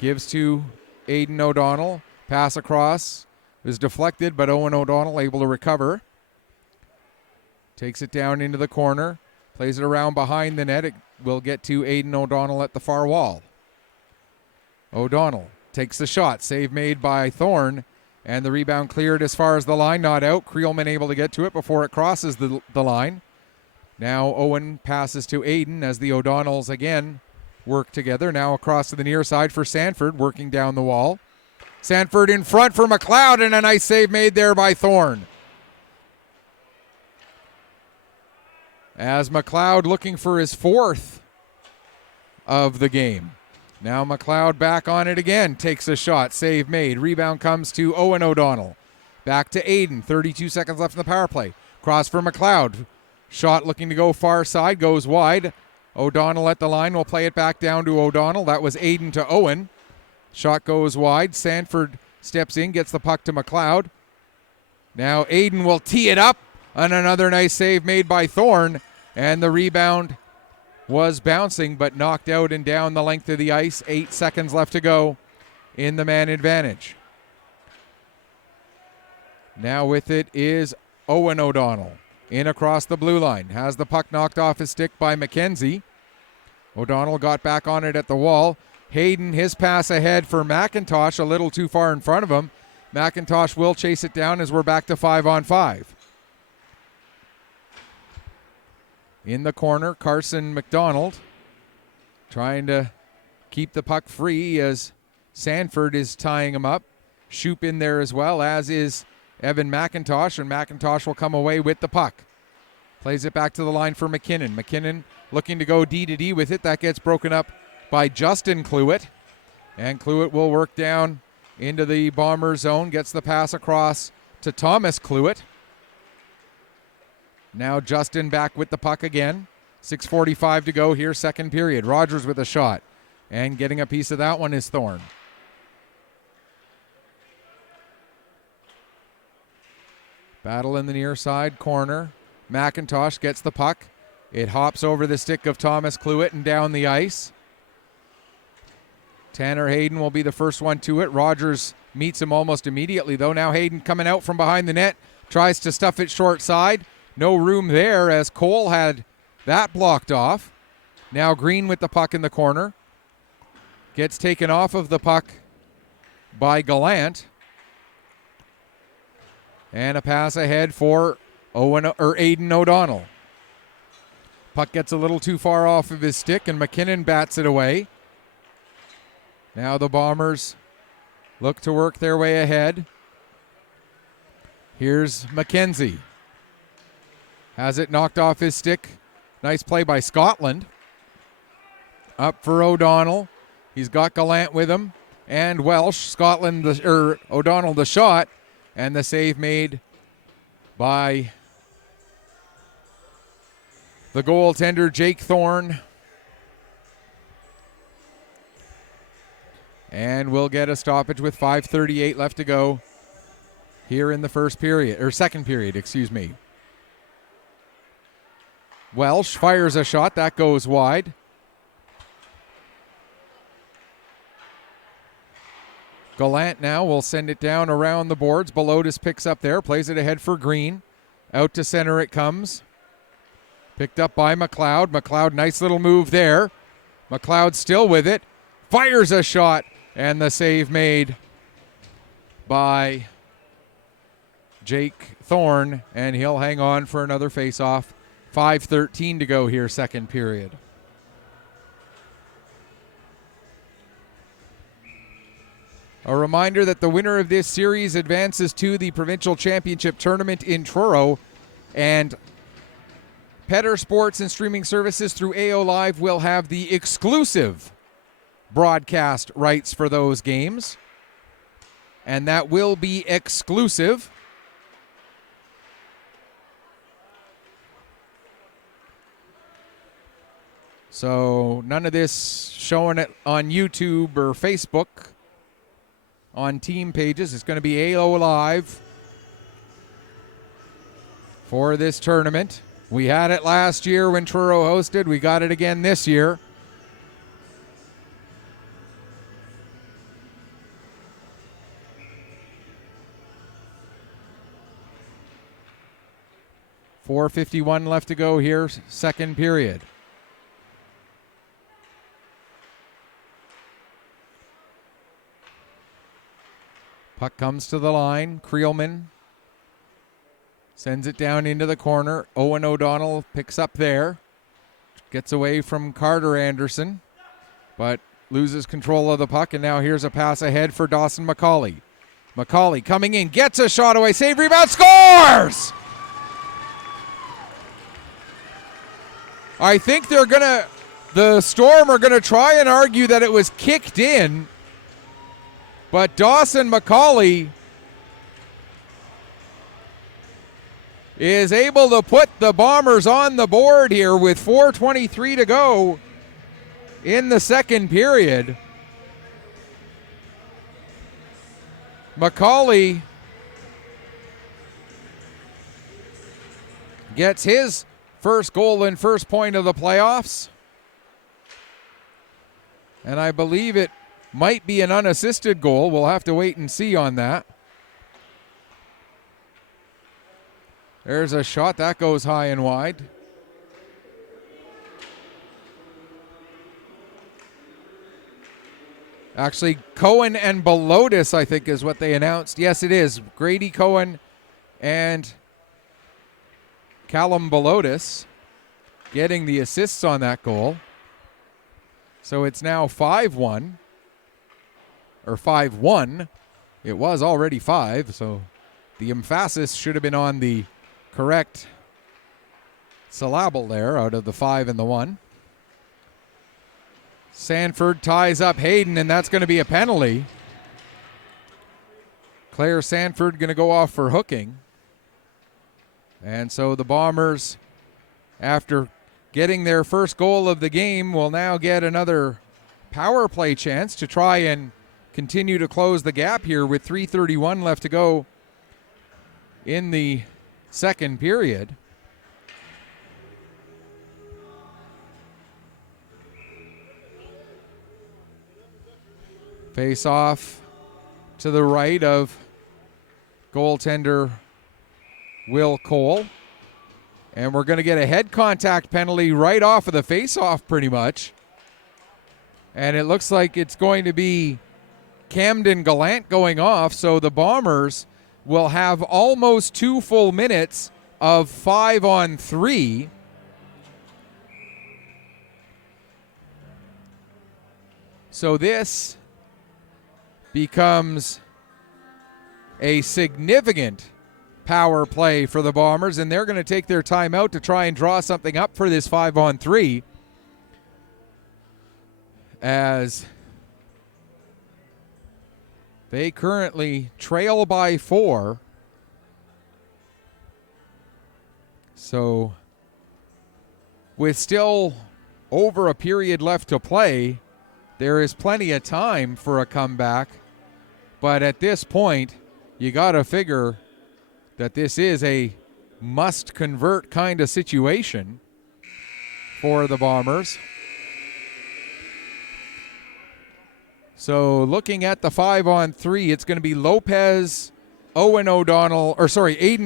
gives to Aiden O'Donnell. Pass across is deflected, but Owen O'Donnell able to recover. Takes it down into the corner. Plays it around behind the net. It will get to Aiden O'Donnell at the far wall. O'Donnell takes the shot. Save made by Thorne. And the rebound cleared as far as the line, not out. Creelman able to get to it before it crosses the line. Now Owen passes to Aiden as the O'Donnells again work together. Now across to the near side for Sanford, working down the wall. Sanford in front for McLeod, and a nice save made there by Thorne. As McLeod looking for his fourth of the game. Now McLeod back on it again. Takes a shot. Save made. Rebound comes to Owen O'Donnell. Back to Aiden. 32 seconds left in the power play. Cross for McLeod. Shot looking to go far side. Goes wide. O'Donnell at the line. Will play it back down to O'Donnell. That was Aiden to Owen. Shot goes wide. Sanford steps in. Gets the puck to McLeod. Now Aiden will tee it up. And another nice save made by Thorne. And the rebound was bouncing but knocked out and down the length of the ice. 8 seconds left to go in the man advantage. Now with it is Owen O'Donnell in across the blue line. Has the puck knocked off his stick by McKenzie. O'Donnell got back on it at the wall. Hayden, his pass ahead for McIntosh, a little too far in front of him. McIntosh will chase it down as we're back to 5-on-5. In the corner, Carson McDonald trying to keep the puck free as Sanford is tying him up. Shoop in there as well, as is Evan McIntosh, and McIntosh will come away with the puck. Plays it back to the line for McKinnon. McKinnon looking to go D-to-D with it. That gets broken up by Justin Cluett. And Cluett will work down into the Bomber zone. Gets the pass across to Thomas Cluett. Now Justin back with the puck again. 6:45 to go here, second period. Rogers with a shot. And getting a piece of that one is Thorne. Battle in the near side corner. McIntosh gets the puck. It hops over the stick of Thomas Cluett and down the ice. Tanner Hayden will be the first one to it. Rogers meets him almost immediately, though. Now Hayden coming out from behind the net. Tries to stuff it short side. No room there as Cole had that blocked off. Now Green with the puck in the corner. Gets taken off of the puck by Gallant. And a pass ahead for Aiden O'Donnell. Puck gets a little too far off of his stick and McKinnon bats it away. Now the Bombers look to work their way ahead. Here's McKenzie. Has it knocked off his stick. Nice play by Scotland. Up for O'Donnell. He's got Gallant with him. And Welsh. O'Donnell the shot. And the save made by the goaltender, Jake Thorne. And we'll get a stoppage with 5:38 left to go here in the second period, excuse me. Welsh fires a shot. That goes wide. Gallant now will send it down around the boards. Belotis picks up there. Plays it ahead for Green. Out to center it comes. Picked up by McLeod. McLeod, nice little move there. McLeod still with it. Fires a shot. And the save made by Jake Thorne. And he'll hang on for another face-off. 5:13 to go here, second period. A reminder that the winner of this series advances to the provincial championship tournament in Truro, and Petter Sports and Streaming Services through AO Live will have the exclusive broadcast rights for those games, and that will be exclusive. So none of this showing it on YouTube or Facebook on team pages. It's going to be AO Live for this tournament. We had it last year when Truro hosted. We got it again this year. 4:51 left to go here, second period. Puck comes to the line. Creelman sends it down into the corner. Owen O'Donnell picks up there. Gets away from Carter Anderson, but loses control of the puck, and now here's a pass ahead for Dawson McCauley. McCauley coming in, gets a shot away, save, rebound, scores! I think the Storm are gonna try and argue that it was kicked in, but Dawson McCauley is able to put the Bombers on the board here with 4:23 to go in the second period. McCauley gets his first goal and first point of the playoffs. And I believe it might be an unassisted goal. We'll have to wait and see on that. There's a shot that goes high and wide. Actually, Cohen and Belotis, I think, is what they announced. Yes, it is. Grady Cohen and Callum Belotis getting the assists on that goal. So it's now 5-1. Or 5-1. It was already 5, so the emphasis should have been on the correct syllable there out of the 5 and the 1. Sanford ties up Hayden, and that's going to be a penalty. Claire Sanford going to go off for hooking. And so the Bombers, after getting their first goal of the game, will now get another power play chance to try and continue to close the gap here with 3:31 left to go in the second period. Face off to the right of goaltender Will Cole. And we're going to get a head contact penalty right off of the face-off pretty much. And it looks like it's going to be Camden Gallant going off, so the Bombers will have almost 2 full minutes of 5-on-3. So this becomes a significant power play for the Bombers, and they're going to take their time out to try and draw something up for this 5-on-3 as they currently trail by 4. So with still over a period left to play, there is plenty of time for a comeback. But at this point, you got to figure that this is a must-convert kind of situation for the Bombers. So looking at the 5-on-3, it's going to be Lopez, Aiden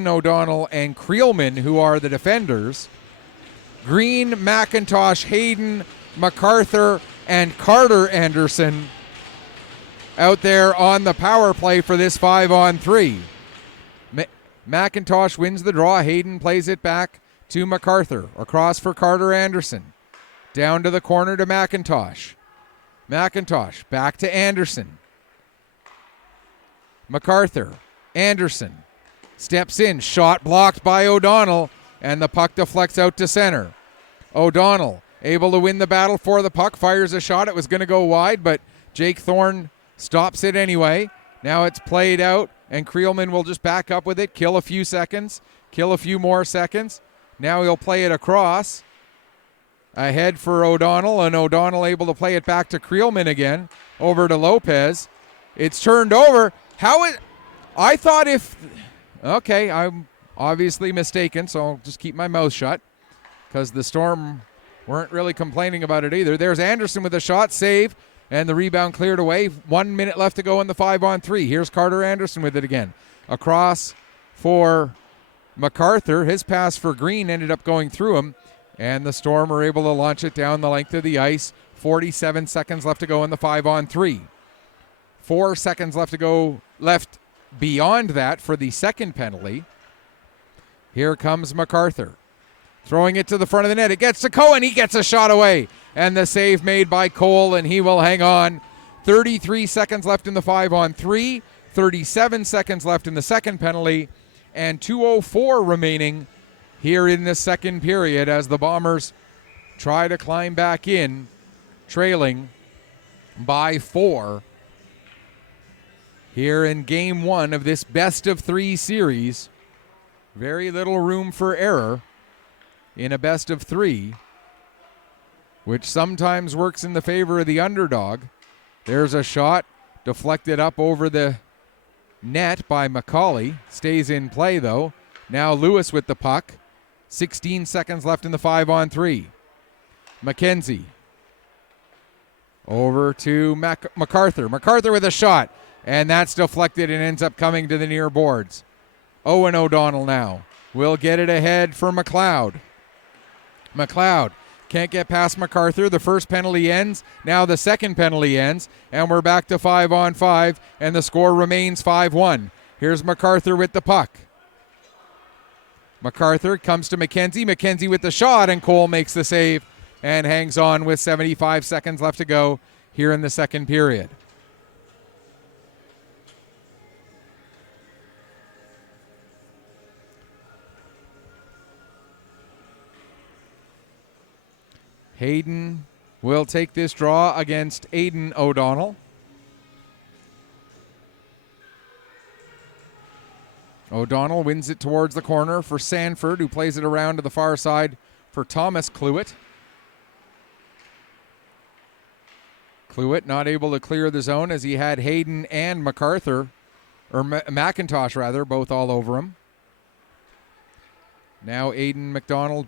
O'Donnell, and Creelman who are the defenders. Green, McIntosh, Hayden, MacArthur, and Carter Anderson out there on the power play for this 5-on-3. McIntosh wins the draw. Hayden plays it back to MacArthur. Across for Carter Anderson. Down to the corner to McIntosh. McIntosh back to Anderson. MacArthur. Anderson steps in. Shot blocked by O'Donnell, and the puck deflects out to center. O'Donnell able to win the battle for the puck. Fires a shot. It was going to go wide, but Jake Thorne stops it anyway. Now it's played out, and Creelman will just back up with it, kill a few seconds, kill a few more seconds. Now he'll play it across. Ahead for O'Donnell, and O'Donnell able to play it back to Creelman again. Over to Lopez. It's turned over. Okay, I'm obviously mistaken, so I'll just keep my mouth shut because the Storm weren't really complaining about it either. There's Anderson with a shot, save, and the rebound cleared away. 1 minute left to go in the 5-on-3. Here's Carter Anderson with it again. Across for MacArthur, his pass for Green ended up going through him, and the Storm were able to launch it down the length of the ice. 47 seconds left to go in the 5-on-3. 4 seconds left to go left beyond that for the second penalty. Here comes MacArthur. Throwing it to the front of the net. It gets to Cohen. He gets a shot away. And the save made by Cole, and he will hang on. 33 seconds left in the 5-on-3. 37 seconds left in the second penalty. And 2:04 remaining here in the second period as the Bombers try to climb back in, trailing by 4 here in Game 1 of this best-of-3 series. Very little room for error in a best-of-3, which sometimes works in the favor of the underdog. There's a shot deflected up over the net by McCauley. Stays in play, though. Now Lewis with the puck. 16 seconds left in the 5-on-3. McKenzie. Over to MacArthur. MacArthur with a shot. And that's deflected and ends up coming to the near boards. Owen O'Donnell now will get it ahead for McLeod. McLeod can't get past MacArthur. The first penalty ends. Now the second penalty ends. And we're back to 5-on-5. And the score remains 5-1. Here's MacArthur with the puck. MacArthur comes to McKenzie. McKenzie with the shot. And Cole makes the save and hangs on with 75 seconds left to go here in the second period. Hayden will take this draw against Aidan O'Donnell. O'Donnell wins it towards the corner for Sanford, who plays it around to the far side for Thomas Cluett. Cluett not able to clear the zone as he had Hayden and MacArthur, or McIntosh rather, both all over him. Now Aidan O'Donnell,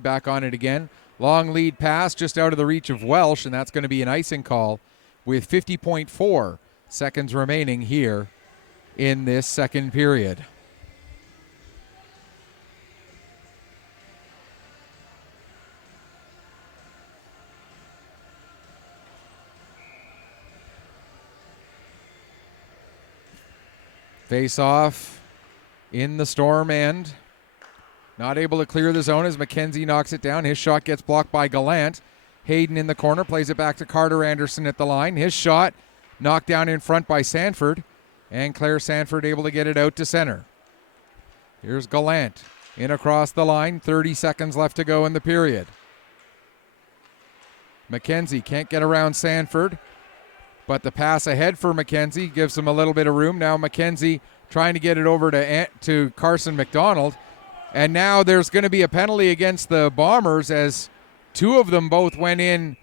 back on it again. Long lead pass just out of the reach of Welsh, and that's going to be an icing call with 50.4 seconds remaining here in this second period. Face off in the Storm end. Not able to clear the zone as McKenzie knocks it down. His shot gets blocked by Gallant. Hayden in the corner plays it back to Carter Anderson at the line. His shot knocked down in front by Sanford. And Claire Sanford able to get it out to center. Here's Gallant in across the line. 30 seconds left to go in the period. McKenzie can't get around Sanford. But the pass ahead for McKenzie gives him a little bit of room. Now McKenzie trying to get it over to Carson McDonald. And now there's going to be a penalty against the Bombers as two of them both went in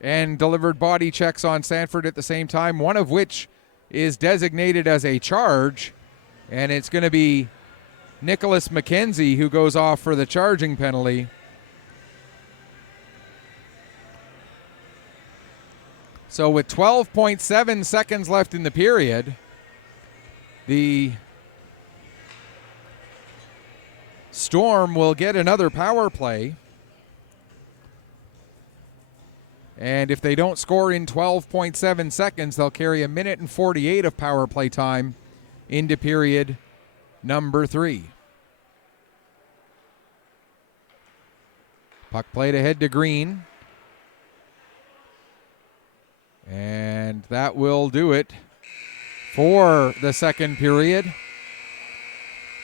and delivered body checks on Sanford at the same time, one of which is designated as a charge. And it's going to be Nicholas McKenzie who goes off for the charging penalty. So with 12.7 seconds left in the period, the Storm will get another power play. And if they don't score in 12.7 seconds, they'll carry 1:48 of power play time into period number 3. Puck played ahead to Green. And that will do it for the second period.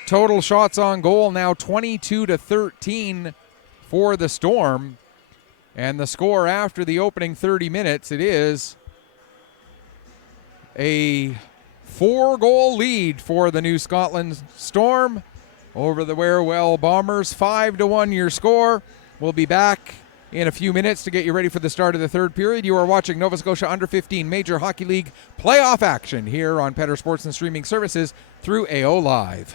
Total shots on goal now 22-13 for the Storm. And the score after the opening 30 minutes, it is a 4-goal lead for the New Scotland Storm over the Warewell Bombers. 5-1 your score. We'll be back in a few minutes to get you ready for the start of the third period. You are watching Nova Scotia Under 15 Major Hockey League playoff action here on Petter Sports and Streaming Services through AO Live.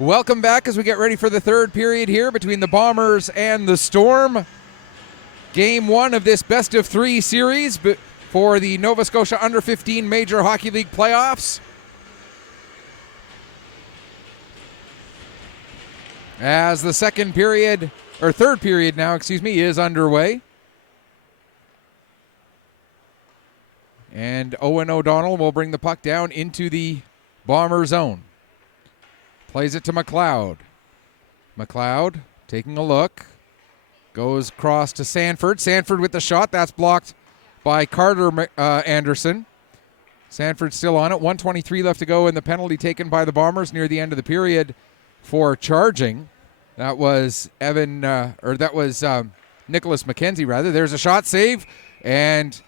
Welcome back as we get ready for the third period here between the Bombers and the Storm. Game 1 of this best-of-3 series for the Nova Scotia Under-15 Major Hockey League playoffs. As the third period now, is underway. And Owen O'Donnell will bring the puck down into the Bomber zone. Plays it to McLeod. McLeod taking a look. Goes across to Sanford. Sanford with the shot. That's blocked by Carter Anderson. Sanford still on it. 1:23 left to go, and the penalty taken by the Bombers near the end of the period for charging. That was Nicholas McKenzie, rather. There's a shot save, and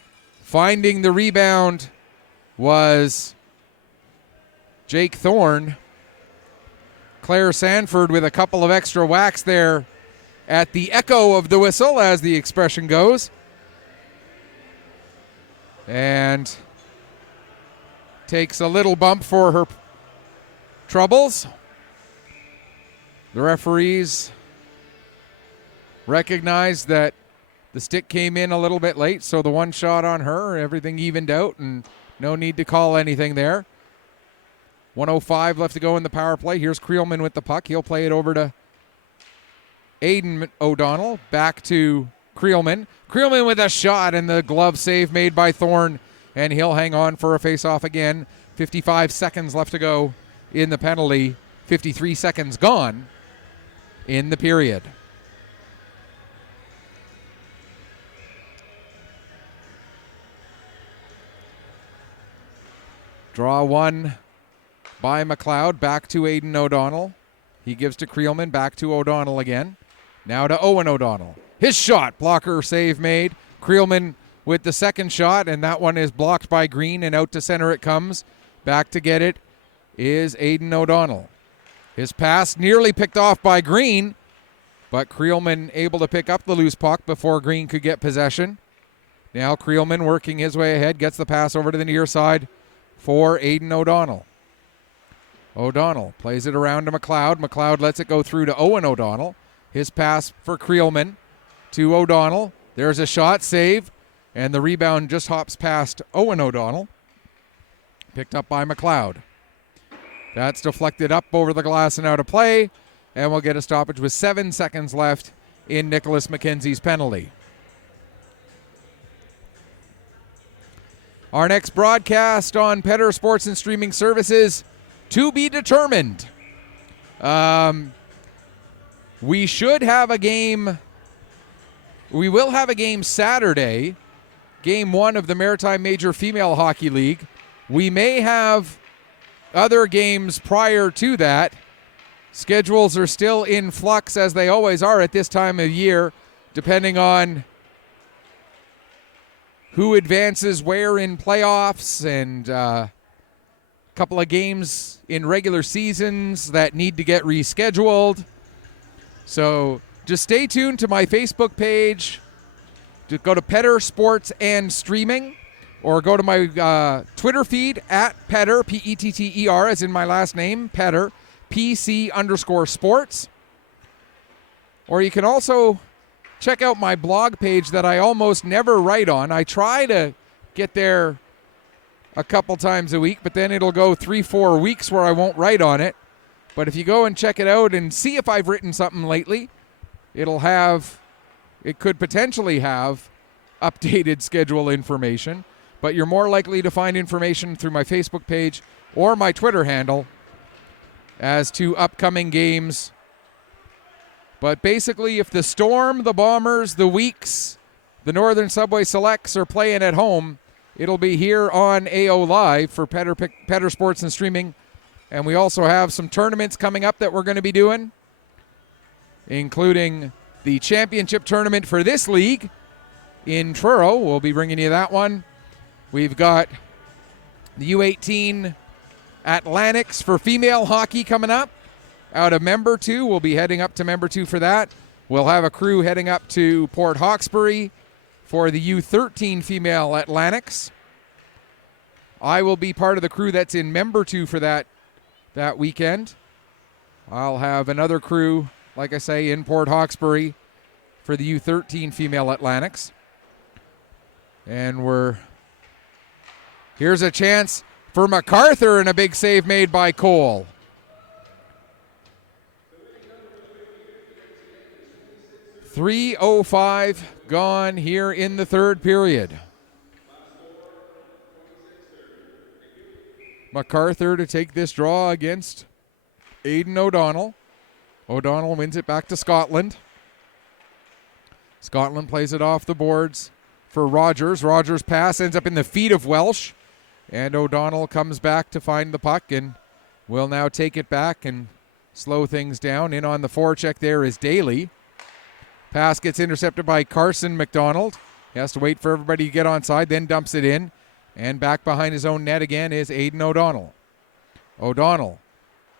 finding the rebound was Jake Thorne. Claire Sanford with a couple of extra whacks there at the echo of the whistle, as the expression goes. And takes a little bump for her troubles. The referees recognized that the stick came in a little bit late, so the one shot on her, everything evened out, and no need to call anything there. 1:05 left to go in the power play. Here's Creelman with the puck. He'll play it over to Aiden O'Donnell. Back to Creelman. Creelman with a shot, and the glove save made by Thorne, and he'll hang on for a face-off again. 55 seconds left to go in the penalty. 53 seconds gone in the period. Draw one by McLeod, back to Aiden O'Donnell. He gives to Creelman, back to O'Donnell again. Now to Owen O'Donnell. His shot, blocker save made. Creelman with the second shot, and that one is blocked by Green, and out to center it comes. Back to get it is Aiden O'Donnell. His pass nearly picked off by Green, but Creelman able to pick up the loose puck before Green could get possession. Now Creelman working his way ahead, gets the pass over to the near side for Aiden O'Donnell. O'Donnell plays it around to McLeod. McLeod lets it go through to Owen O'Donnell. His pass for Creelman to O'Donnell. There's a shot, save, and the rebound just hops past Owen O'Donnell. Picked up by McLeod. That's deflected up over the glass and out of play, and we'll get a stoppage with 7 seconds left in Nicholas McKenzie's penalty. Our next broadcast on Pictou Sports and Streaming Services to be determined. We should have a game. We will have a game Saturday, game 1 of the Maritime Major Female Hockey League. We may have other games prior to that. Schedules are still in flux, as they always are at this time of year, depending on who advances where in playoffs, and a couple of games in regular seasons that need to get rescheduled. So just stay tuned to my Facebook page. Just go to Pictou Sports and Streaming, or go to my Twitter feed at Pictou, P-E-T-T-E-R, as in my last name, Pictou, PC_sports. Or you can also check out my blog page that I almost never write on. I try to get there a couple times a week, but then it'll go 3-4 weeks where I won't write on it. But if you go and check it out and see if I've written something lately, it could potentially have updated schedule information, but you're more likely to find information through my Facebook page or my Twitter handle as to upcoming games. But basically, if the Storm, the Bombers, the Weeks, the Northern Subway Selects are playing at home, it'll be here on AO Live for Pictou Sports and Streaming. And we also have some tournaments coming up that we're going to be doing, including the championship tournament for this league in Truro. We'll be bringing you that one. We've got the U18 Atlantics for female hockey coming up out of Member 2. We'll be heading up to Member 2 for that. We'll have a crew heading up to Port Hawkesbury for the U13 female Atlantics. I will be part of the crew that's in Member 2 for that weekend. I'll have another crew, like I say, in Port Hawkesbury for the U13 Female Atlantics. And here's a chance for MacArthur and a big save made by Cole. .305 gone here in the third period. MacArthur to take this draw against Aidan O'Donnell. O'Donnell wins it back to Scotland. Scotland plays it off the boards for Rogers. Rogers' pass ends up in the feet of Welsh. And O'Donnell comes back to find the puck and will now take it back and slow things down. In on the forecheck there is Daly. Pass gets intercepted by Carson McDonald. He has to wait for everybody to get onside, then dumps it in. And back behind his own net again is Aidan O'Donnell. O'Donnell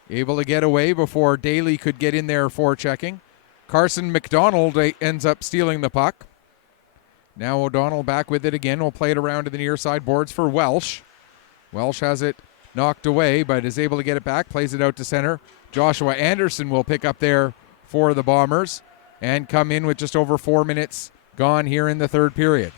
able to get away before Daly could get in there forechecking. Carson McDonald ends up stealing the puck. Now O'Donnell back with it again. Will play it around to the near side boards for Welsh. Welsh has it knocked away, but is able to get it back. Plays it out to center. Joshua Anderson will pick up there for the Bombers and come in with just over 4 minutes gone here in the third period.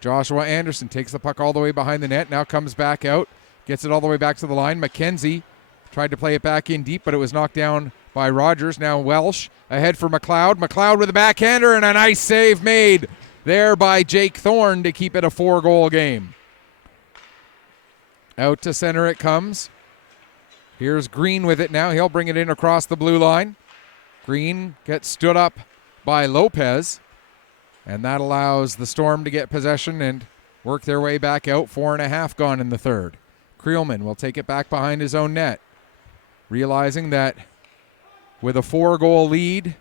Joshua Anderson takes the puck all the way behind the net. Now comes back out. Gets it all the way back to the line. McKenzie tried to play it back in deep, but it was knocked down by Rogers. Now Welsh ahead for McLeod. McLeod with a backhander and a nice save made there by Jake Thorne to keep it a 4-goal game. Out to center it comes. Here's Green with it now. He'll bring it in across the blue line. Green gets stood up by Lopez, and that allows the Storm to get possession and work their way back out. 4.5 gone in the third. Creelman will take it back behind his own net, realizing that with a 4-goal lead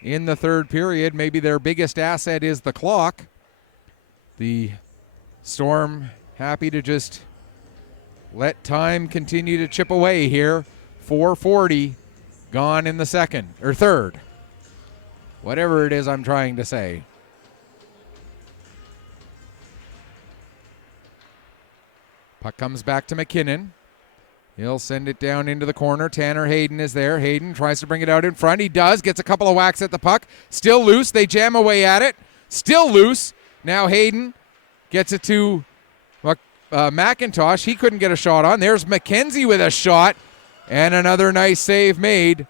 in the third period, maybe their biggest asset is the clock. The Storm happy to just let time continue to chip away here. 4:40 gone in the third. Whatever it is I'm trying to say. Puck comes back to McKinnon. He'll send it down into the corner. Tanner Hayden is there. Hayden tries to bring it out in front. He does. Gets a couple of whacks at the puck. Still loose. They jam away at it. Still loose. Now Hayden gets it to McIntosh. He couldn't get a shot on. There's McKenzie with a shot. And another nice save made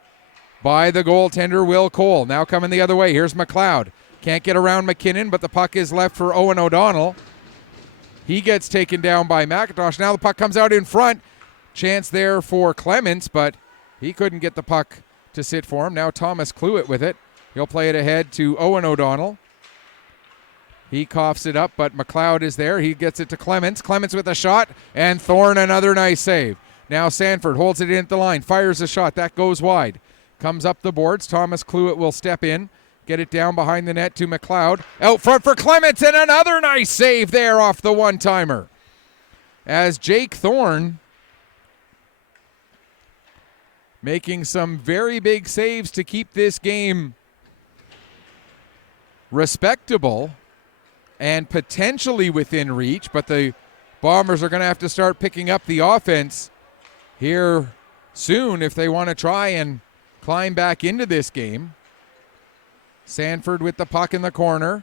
by the goaltender, Will Cole. Now coming the other way. Here's McLeod. Can't get around McKinnon, but the puck is left for Owen O'Donnell. He gets taken down by McIntosh. Now the puck comes out in front. Chance there for Clements, but he couldn't get the puck to sit for him. Now Thomas Cluett with it. He'll play it ahead to Owen O'Donnell. He coughs it up, but McLeod is there. He gets it to Clements. Clements with a shot, and Thorne another nice save. Now Sanford holds it in at the line, fires a shot. That goes wide. Comes up the boards. Thomas Cluett will step in, get it down behind the net to McLeod. Out front for Clements, and another nice save there off the one-timer. As Jake Thorne making some very big saves to keep this game respectable and potentially within reach, but the Bombers are going to have to start picking up the offense here soon if they want to try and climb back into this game. Sanford with the puck in the corner.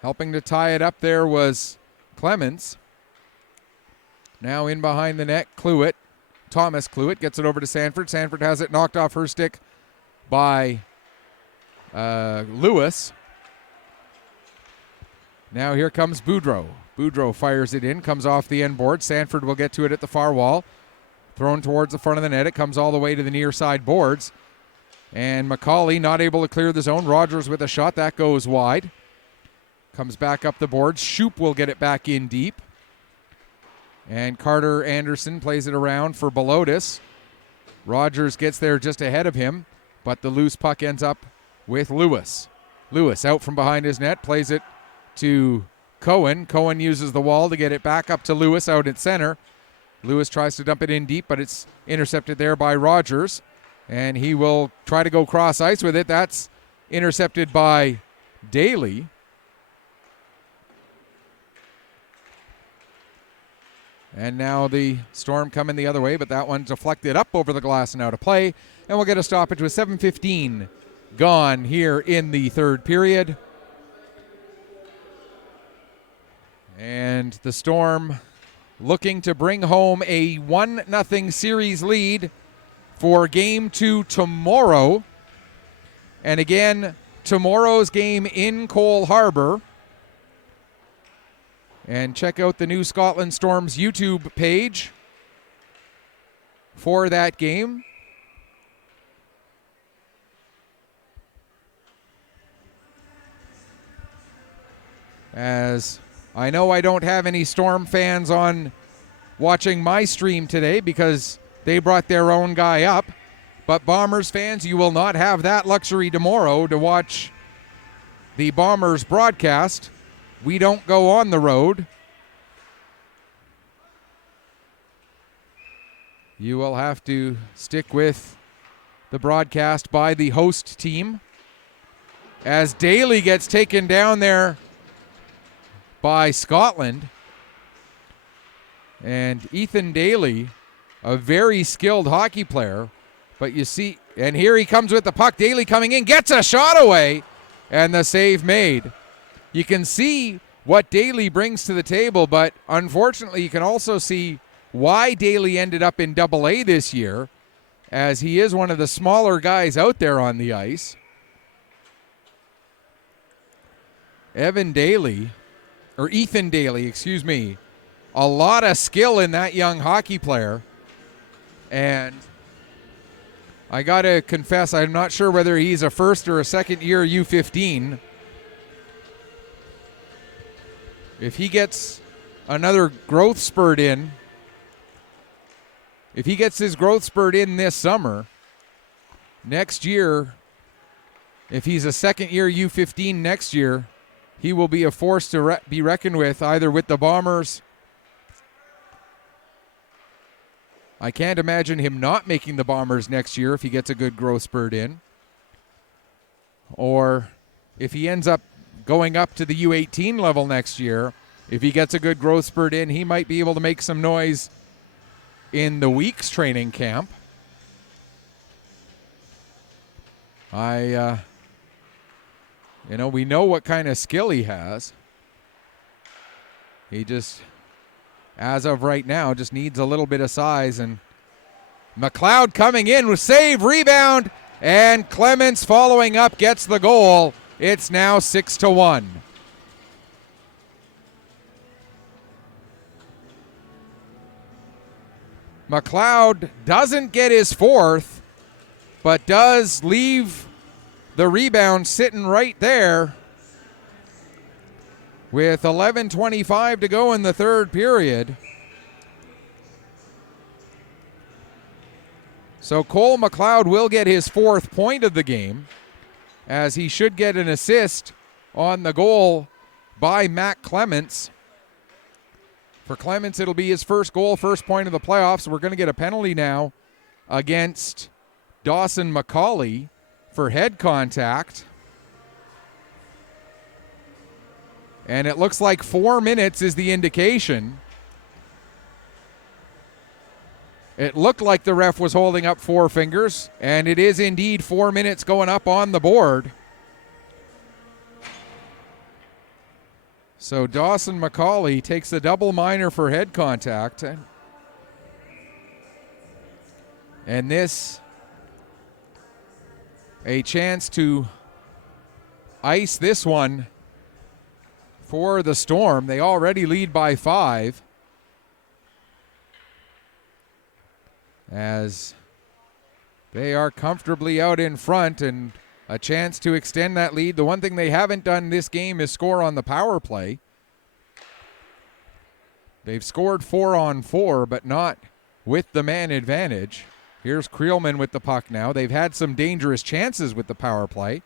Helping to tie it up there was Clements. Now in behind the net, Cluett. Thomas Cluett gets it over to Sanford. Sanford has it knocked off her stick by Lewis. Now here comes Boudreau. Boudreau fires it in, comes off the end board. Sanford will get to it at the far wall. Thrown towards the front of the net. It comes all the way to the near side boards. And McCauley not able to clear the zone. Rogers with a shot. That goes wide. Comes back up the boards. Shoup will get it back in deep. And Carter Anderson plays it around for Belotis. Rogers gets there just ahead of him, but the loose puck ends up with Lewis. Lewis out from behind his net, plays it to Cohen. Cohen uses the wall to get it back up to Lewis out at center. Lewis tries to dump it in deep, but it's intercepted there by Rogers. And he will try to go cross ice with it. That's intercepted by Daly. And now the Storm coming the other way, but that one deflected up over the glass and out of play. And we'll get a stoppage with 7:15 gone here in the third period. And the Storm looking to bring home a 1-0 series lead for Game 2 tomorrow. And again, tomorrow's game in Cole Harbour. And check out the New Scotland Storm's YouTube page for that game. As I know I don't have any Storm fans on watching my stream today because they brought their own guy up. But Bombers fans, you will not have that luxury tomorrow to watch the Bombers broadcast. We don't go on the road. You will have to stick with the broadcast by the host team. As Daly gets taken down there by Scotland. And Ethan Daly, a very skilled hockey player. But you see, and here he comes with the puck. Daly coming in, gets a shot away, and the save made. You can see what Daly brings to the table, but unfortunately you can also see why Daly ended up in AA this year, as he is one of the smaller guys out there on the ice. Ethan Daly, a lot of skill in that young hockey player. And I got to confess, I'm not sure whether he's a first or a second year U15. If he gets another growth spurt in, if he gets his growth spurt in this summer, next year, if he's a second year U15 next year, he will be a force to be reckoned with, either with the Bombers. I can't imagine him not making the Bombers next year if he gets a good growth spurt in. Or if he ends up going up to the U18 level next year, if he gets a good growth spurt in, he might be able to make some noise in the Weeks training camp. We know what kind of skill he has. He just, as of right now, just needs a little bit of size. And McLeod coming in with save, rebound, and Clements following up gets the goal. It's now 6-1. McLeod doesn't get his fourth, but does leave the rebound sitting right there with 11:25 to go in the third period. So Cole McLeod will get his fourth point of the game, as he should get an assist on the goal by Matt Clements. For Clements, it'll be his first goal, first point of the playoffs. We're going to get a penalty now against Dawson McCauley for head contact. And it looks like 4 minutes is the indication. It looked like the ref was holding up four fingers, and it is indeed 4 minutes going up on the board. So Dawson McCauley takes the double minor for head contact. And this, a chance to ice this one for the Storm. They already lead by 5. As they are comfortably out in front, and a chance to extend that lead. The one thing they haven't done this game is score on the power play. They've scored 4 on 4, but not with the man advantage. Here's Creelman with the puck now. They've had some dangerous chances with the power play,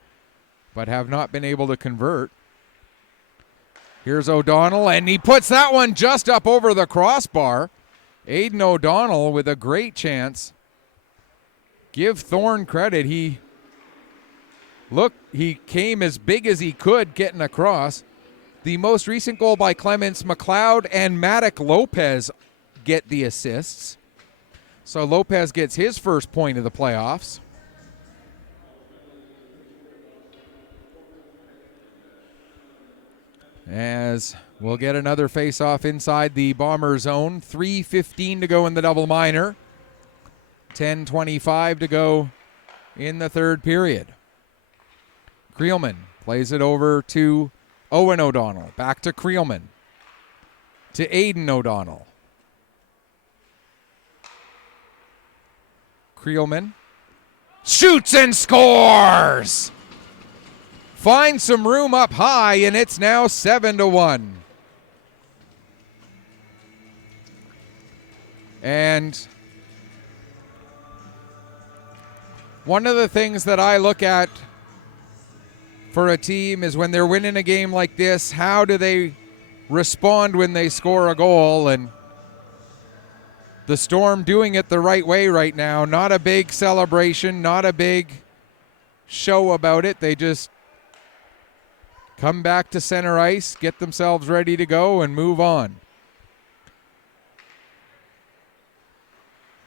but have not been able to convert. Here's O'Donnell, and he puts that one just up over the crossbar. Aidan O'Donnell with a great chance. Give Thorne credit. He came as big as he could getting across. The most recent goal by Clements, McLeod and Maddock Lopez get the assists. So Lopez gets his first point of the playoffs. As we'll get another face-off inside the Bomber zone. 3:15 to go in the double minor. 10:25 to go in the third period. Creelman plays it over to Owen O'Donnell. Back to Creelman. To Aiden O'Donnell. Creelman shoots and scores! Finds some room up high, and it's now 7-1. And one of the things that I look at for a team is when they're winning a game like this, how do they respond when they score a goal? And the Storm doing it the right way right now. Not a big celebration, not a big show about it. They just come back to center ice, get themselves ready to go, and move on.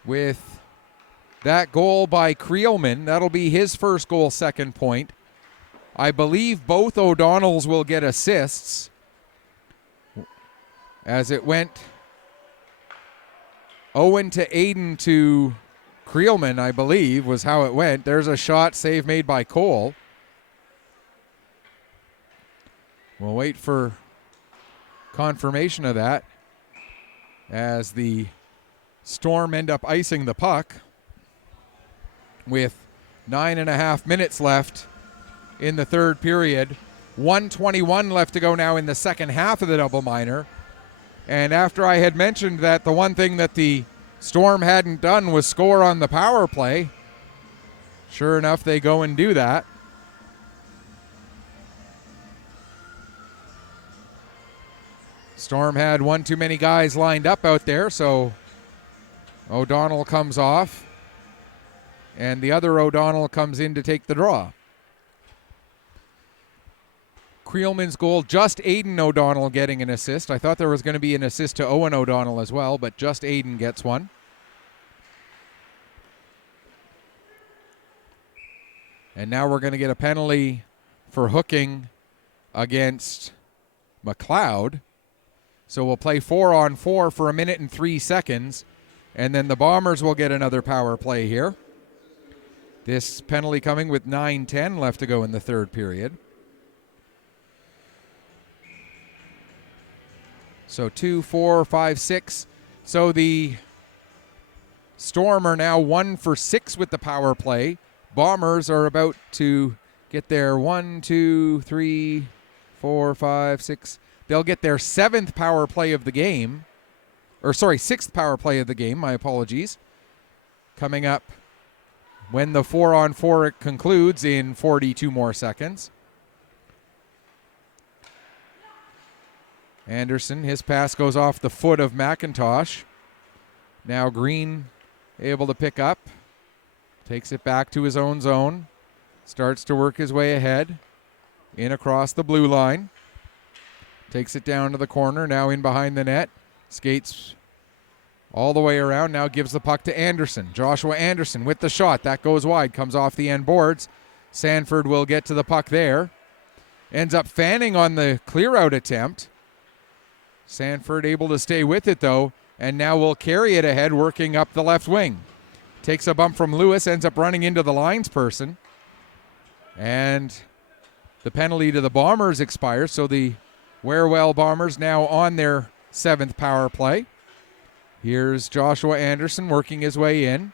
With that goal by Creelman, that'll be his first goal, second point. I believe both O'Donnells will get assists, as it went Owen to Aiden to Creelman, I believe, was how it went. There's a shot, save made by Cole. We'll wait for confirmation of that as the Storm end up icing the puck with 9.5 minutes left in the third period. 1:21 left to go now in the second half of the double minor. And after I had mentioned that the one thing that the Storm hadn't done was score on the power play, sure enough, they go and do that. Storm had one too many guys lined up out there, so O'Donnell comes off, and the other O'Donnell comes in to take the draw. Creelman's goal, just Aiden O'Donnell getting an assist. I thought there was going to be an assist to Owen O'Donnell as well, but just Aiden gets one. And now we're going to get a penalty for hooking against McLeod. So we'll play 4-on-4 for 1 minute and 3 seconds, and then the Bombers will get another power play here. This penalty coming with 9:10 left to go in the third period. So 2, 4, 5, 6. So the Storm are now 1 for 6 with the power play. Bombers are about to get their 1, 2, 3, 4, 5, 6. They'll get their 7th power play of the game. Or sorry, 6th power play of the game, my apologies. Coming up when the 4-on-4 concludes in 42 more seconds. Anderson, his pass goes off the foot of McIntosh. Now Green able to pick up. Takes it back to his own zone. Starts to work his way ahead. In across the blue line. Takes it down to the corner. Now in behind the net. Skates all the way around. Now gives the puck to Anderson. Joshua Anderson with the shot. That goes wide. Comes off the end boards. Sanford will get to the puck there. Ends up fanning on the clear-out attempt. Sanford able to stay with it, though, and now will carry it ahead, working up the left wing. Takes a bump from Lewis, ends up running into the linesperson. And the penalty to the Bombers expires, so the Warewell Bombers now on their 7th power play. Here's Joshua Anderson working his way in.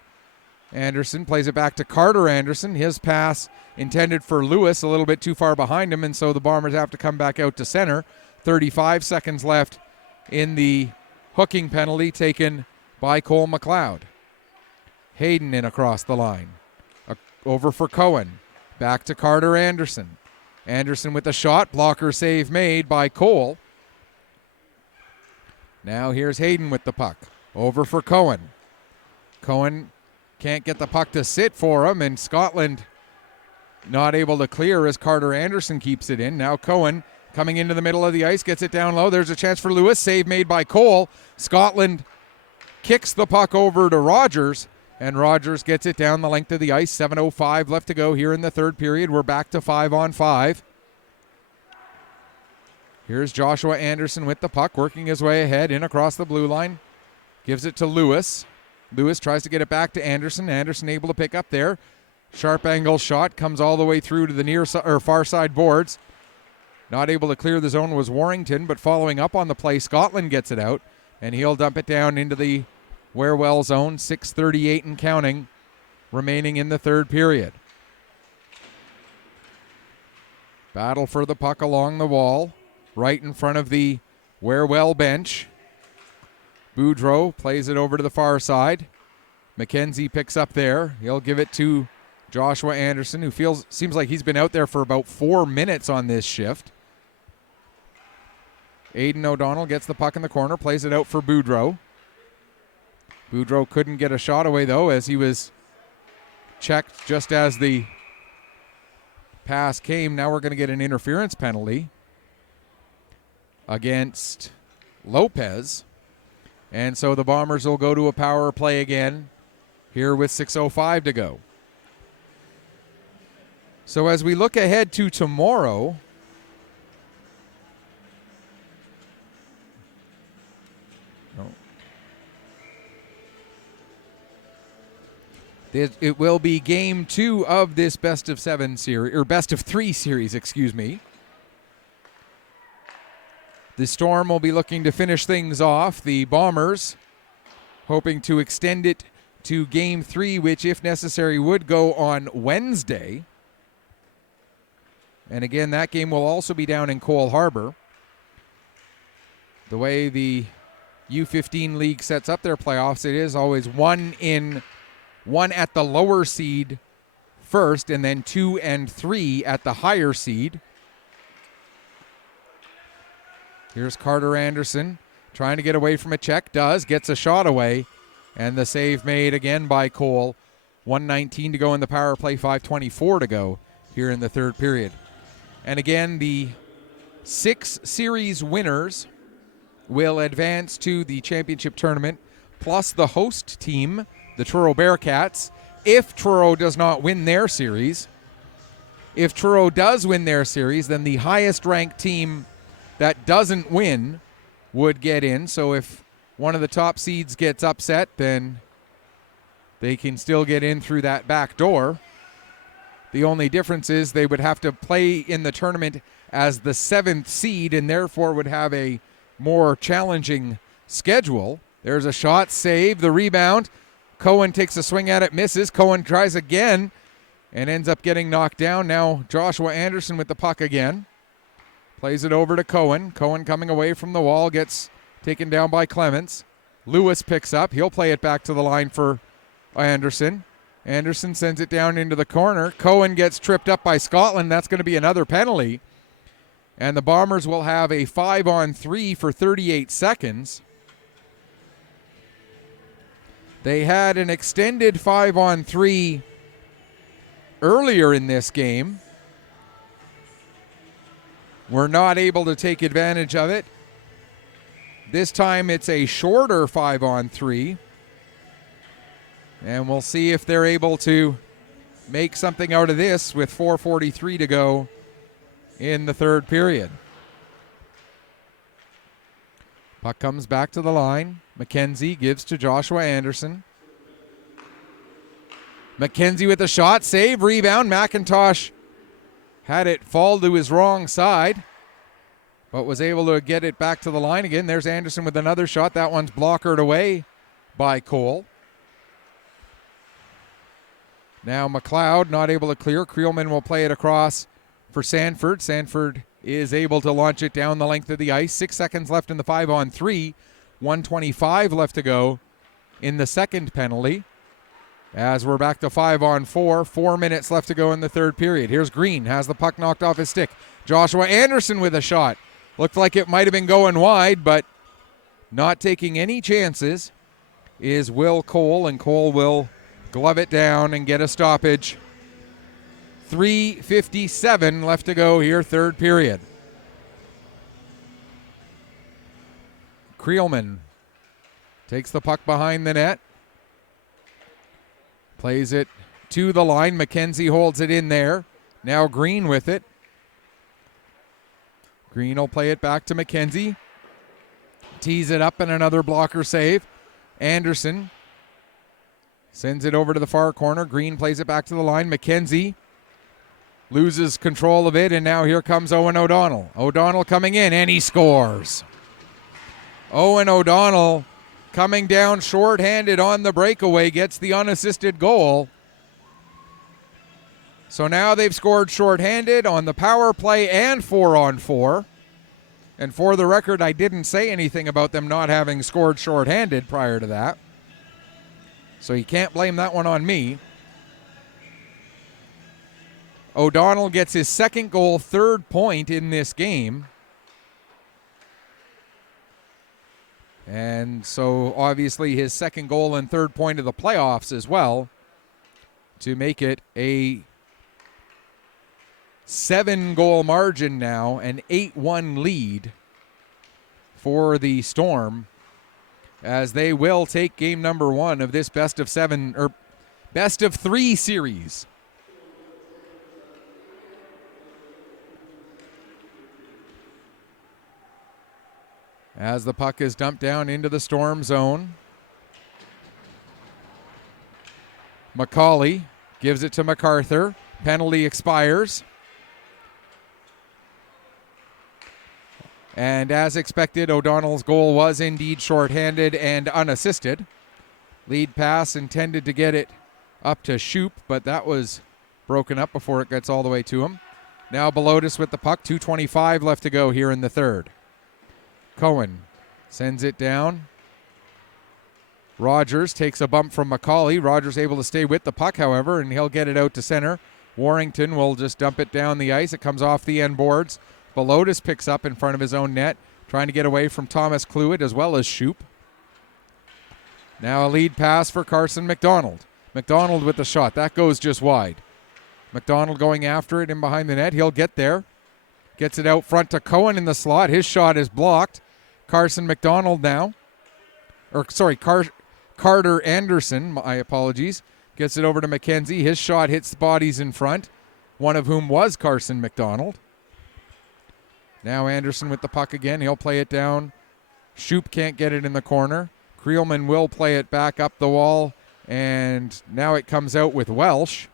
Anderson plays it back to Carter Anderson. His pass intended for Lewis, a little bit too far behind him, and so the Bombers have to come back out to center. 35 seconds left in the hooking penalty taken by Cole McLeod. Hayden in across the line. Over for Cohen. Back to Carter Anderson. Anderson with the shot. Blocker save made by Cole. Now here's Hayden with the puck. Over for Cohen. Cohen can't get the puck to sit for him, and Scotland not able to clear as Carter Anderson keeps it in. Now Cohen coming into the middle of the ice, gets it down low. There's a chance for Lewis. Save made by Cole. Scotland kicks the puck over to Rogers, and Rogers gets it down the length of the ice. 7:05 left to go here in the third period. We're back to 5-on-5. Here's Joshua Anderson with the puck, working his way ahead in across the blue line. Gives it to Lewis. Lewis tries to get it back to Anderson. Anderson able to pick up there. Sharp angle shot comes all the way through to the far side boards. Not able to clear the zone was Warrington, but following up on the play, Scotland gets it out, and he'll dump it down into the Wherewell zone. 6:38 and counting remaining in the third period. Battle for the puck along the wall, right in front of the Wherewell bench. Boudreau plays it over to the far side. McKenzie picks up there. He'll give it to Joshua Anderson, who seems like he's been out there for about 4 minutes on this shift. Aiden O'Donnell gets the puck in the corner, plays it out for Boudreau. Boudreau couldn't get a shot away, though, as he was checked just as the pass came. Now we're going to get an interference penalty against Lopez. And so the Bombers will go to a power play again here with 6:05 to go. So as we look ahead to tomorrow, it will be game 2 of this best of 7 series, or best of 3 series, excuse me. The Storm will be looking to finish things off. The Bombers hoping to extend it to game 3, which, if necessary, would go on Wednesday. And again, that game will also be down in Cole Harbour. The way the U15 League sets up their playoffs, it is always one at the lower seed first, and then 2 and 3 at the higher seed. Here's Carter Anderson trying to get away from a check. Gets a shot away, and the save made again by Cole. 1:19 to go in the power play, 5:24 to go here in the third period. And again, the 6 series winners will advance to the championship tournament, plus the host team, the Truro Bearcats, if Truro does not win their series. If Truro does win their series, then the highest ranked team that doesn't win would get in. So if one of the top seeds gets upset, then they can still get in through that back door. The only difference is they would have to play in the tournament as the 7th seed and therefore would have a more challenging schedule. There's a shot, save, the rebound. Cohen takes a swing at it, misses. Cohen tries again and ends up getting knocked down. Now Joshua Anderson with the puck again. Plays it over to Cohen. Cohen coming away from the wall, gets taken down by Clements. Lewis picks up. He'll play it back to the line for Anderson. Anderson sends it down into the corner. Cohen gets tripped up by Scotland. That's going to be another penalty. And the Bombers will have a 5-on-3 for 38 seconds. They had an extended 5-on-3 earlier in this game. Were not able to take advantage of it. This time it's a shorter 5-on-3. And we'll see if they're able to make something out of this with 4:43 to go in the third period. Puck comes back to the line. McKenzie gives to Joshua Anderson. McKenzie with a shot, save, rebound. McIntosh had it fall to his wrong side, but was able to get it back to the line again. There's Anderson with another shot. That one's blockered away by Cole. Now McLeod not able to clear. Creelman will play it across for Sanford. Sanford is able to launch it down the length of the ice. 6 seconds left in the 5-on-3. 1:25 left to go in the second penalty. As we're back to 5-on-4. 4 minutes left to go in the third period. Here's Green. Has the puck knocked off his stick. Joshua Anderson with a shot. Looked like it might have been going wide, but not taking any chances is Will Cole, and Cole will glove it down and get a stoppage. 3:57 left to go here, third period. Creelman Takes the puck behind the net. Plays it to the line. McKenzie holds it in there. Now Green with it. Green will play it back to McKenzie. Tees it up and another blocker save. Anderson sends it over to the far corner. Green plays it back to the line. McKenzie loses control of it, and now here comes Owen O'Donnell. O'Donnell coming in, and he scores. Owen O'Donnell coming down shorthanded on the breakaway, gets the unassisted goal. So now they've scored shorthanded on the power play and 4-on-4. And for the record, I didn't say anything about them not having scored shorthanded prior to that. So you can't blame that one on me. O'Donnell gets his second goal, third point in this game. And so obviously his second goal and third point of the playoffs as well, to make it a 7-goal margin now, an 8-1 lead for the Storm, as they will take game number 1 of this best of 3 series. As the puck is dumped down into the Storm zone, McCauley gives it to MacArthur. Penalty expires. And as expected, O'Donnell's goal was indeed shorthanded and unassisted. Lead pass intended to get it up to Shoop, but that was broken up before it gets all the way to him. Now Belotis with the puck, 2:25 left to go here in the third. Cohen sends it down. Rogers takes a bump from McCauley. Rogers able to stay with the puck, however, and he'll get it out to center. Warrington will just dump it down the ice. It comes off the end boards. Belotis picks up in front of his own net, trying to get away from Thomas Cluett as well as Shoop. Now a lead pass for Carson McDonald. McDonald with the shot. That goes just wide. McDonald going after it in behind the net. He'll get there. Gets it out front to Cohen in the slot. His shot is blocked. Carson McDonald now. Carter Anderson, my apologies. Gets it over to McKenzie. His shot hits the bodies in front, one of whom was Carson McDonald. Now Anderson with the puck again. He'll play it down. Shoop can't get it in the corner. Creelman will play it back up the wall, and now it comes out with Welsh.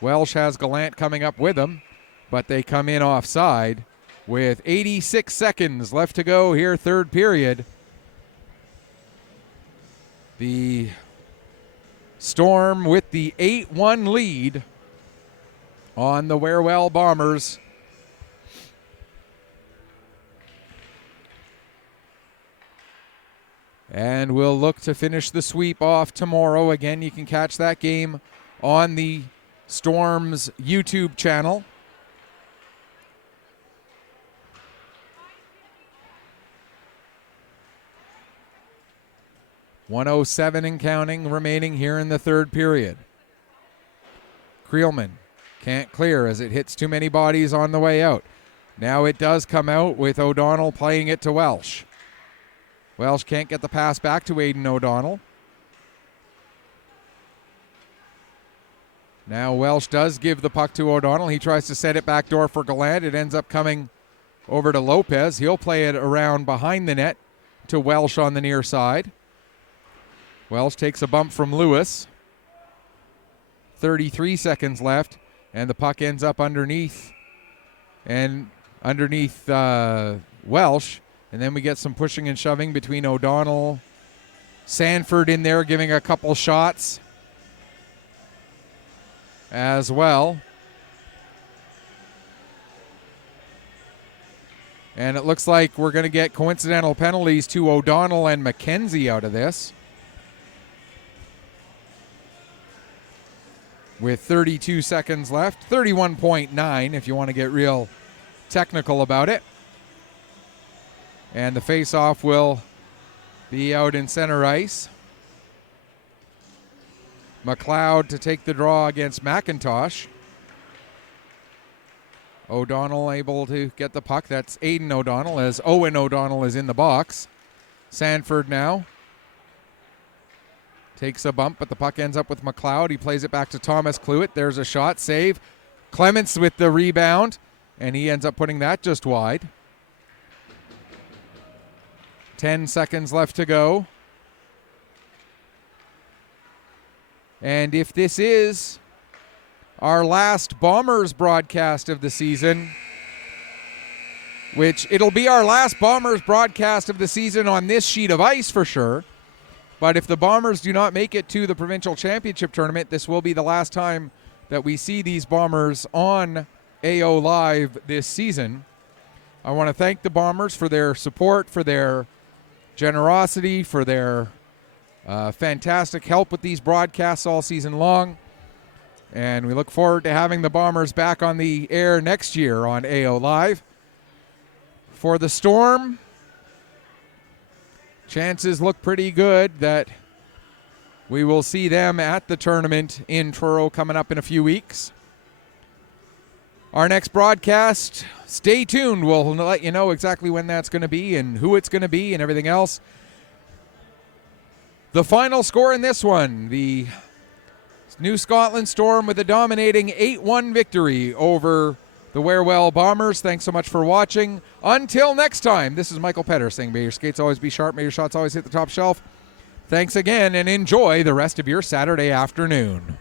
Welsh has Gallant coming up with him, but they come in offside with 86 seconds left to go here, third period. The Storm with the 8-1 lead on the Wherewell Bombers. And we'll look to finish the sweep off tomorrow. Again, you can catch that game on the Storm's YouTube channel. .107 and counting remaining here in the third period. Creelman can't clear as it hits too many bodies on the way out. Now it does come out with O'Donnell playing it to Welsh. Welsh can't get the pass back to Aiden O'Donnell. Now Welsh does give the puck to O'Donnell. He tries to set it backdoor for Gallant. It ends up coming over to Lopez. He'll play it around behind the net to Welsh on the near side. Welsh takes a bump from Lewis. 33 seconds left, and the puck ends up underneath Welsh. And then we get some pushing and shoving between O'Donnell, Sanford in there giving a couple shots as well. And it looks like we're going to get coincidental penalties to O'Donnell and McKenzie out of this. With 32 seconds left, 31.9 if you want to get real technical about it. And the face-off will be out in center ice. McLeod to take the draw against McIntosh. O'Donnell able to get the puck. That's Aiden O'Donnell as Owen O'Donnell is in the box. Sanford now Takes a bump, but the puck ends up with McLeod. He plays it back to Thomas Cluett. There's a shot, save. Clements with the rebound, and he ends up putting that just wide. 10 seconds left to go. And if this is our last Bombers broadcast of the season, which it'll be our last Bombers broadcast of the season on this sheet of ice for sure, but if the Bombers do not make it to the provincial championship tournament, this will be the last time that we see these Bombers on AO Live this season. I want to thank the Bombers for their support, for their generosity, for their fantastic help with these broadcasts all season long. And we look forward to having the Bombers back on the air next year on AO Live. For the Storm, chances look pretty good that we will see them at the tournament in Truro coming up in a few weeks. Our next broadcast, stay tuned. We'll let you know exactly when that's going to be and who it's going to be and everything else. The final score in this one, the New Scotland Storm with a dominating 8-1 victory over the Wherewell Bombers. Thanks so much for watching. Until next time, this is Michael Petter saying, may your skates always be sharp, may your shots always hit the top shelf. Thanks again, and enjoy the rest of your Saturday afternoon.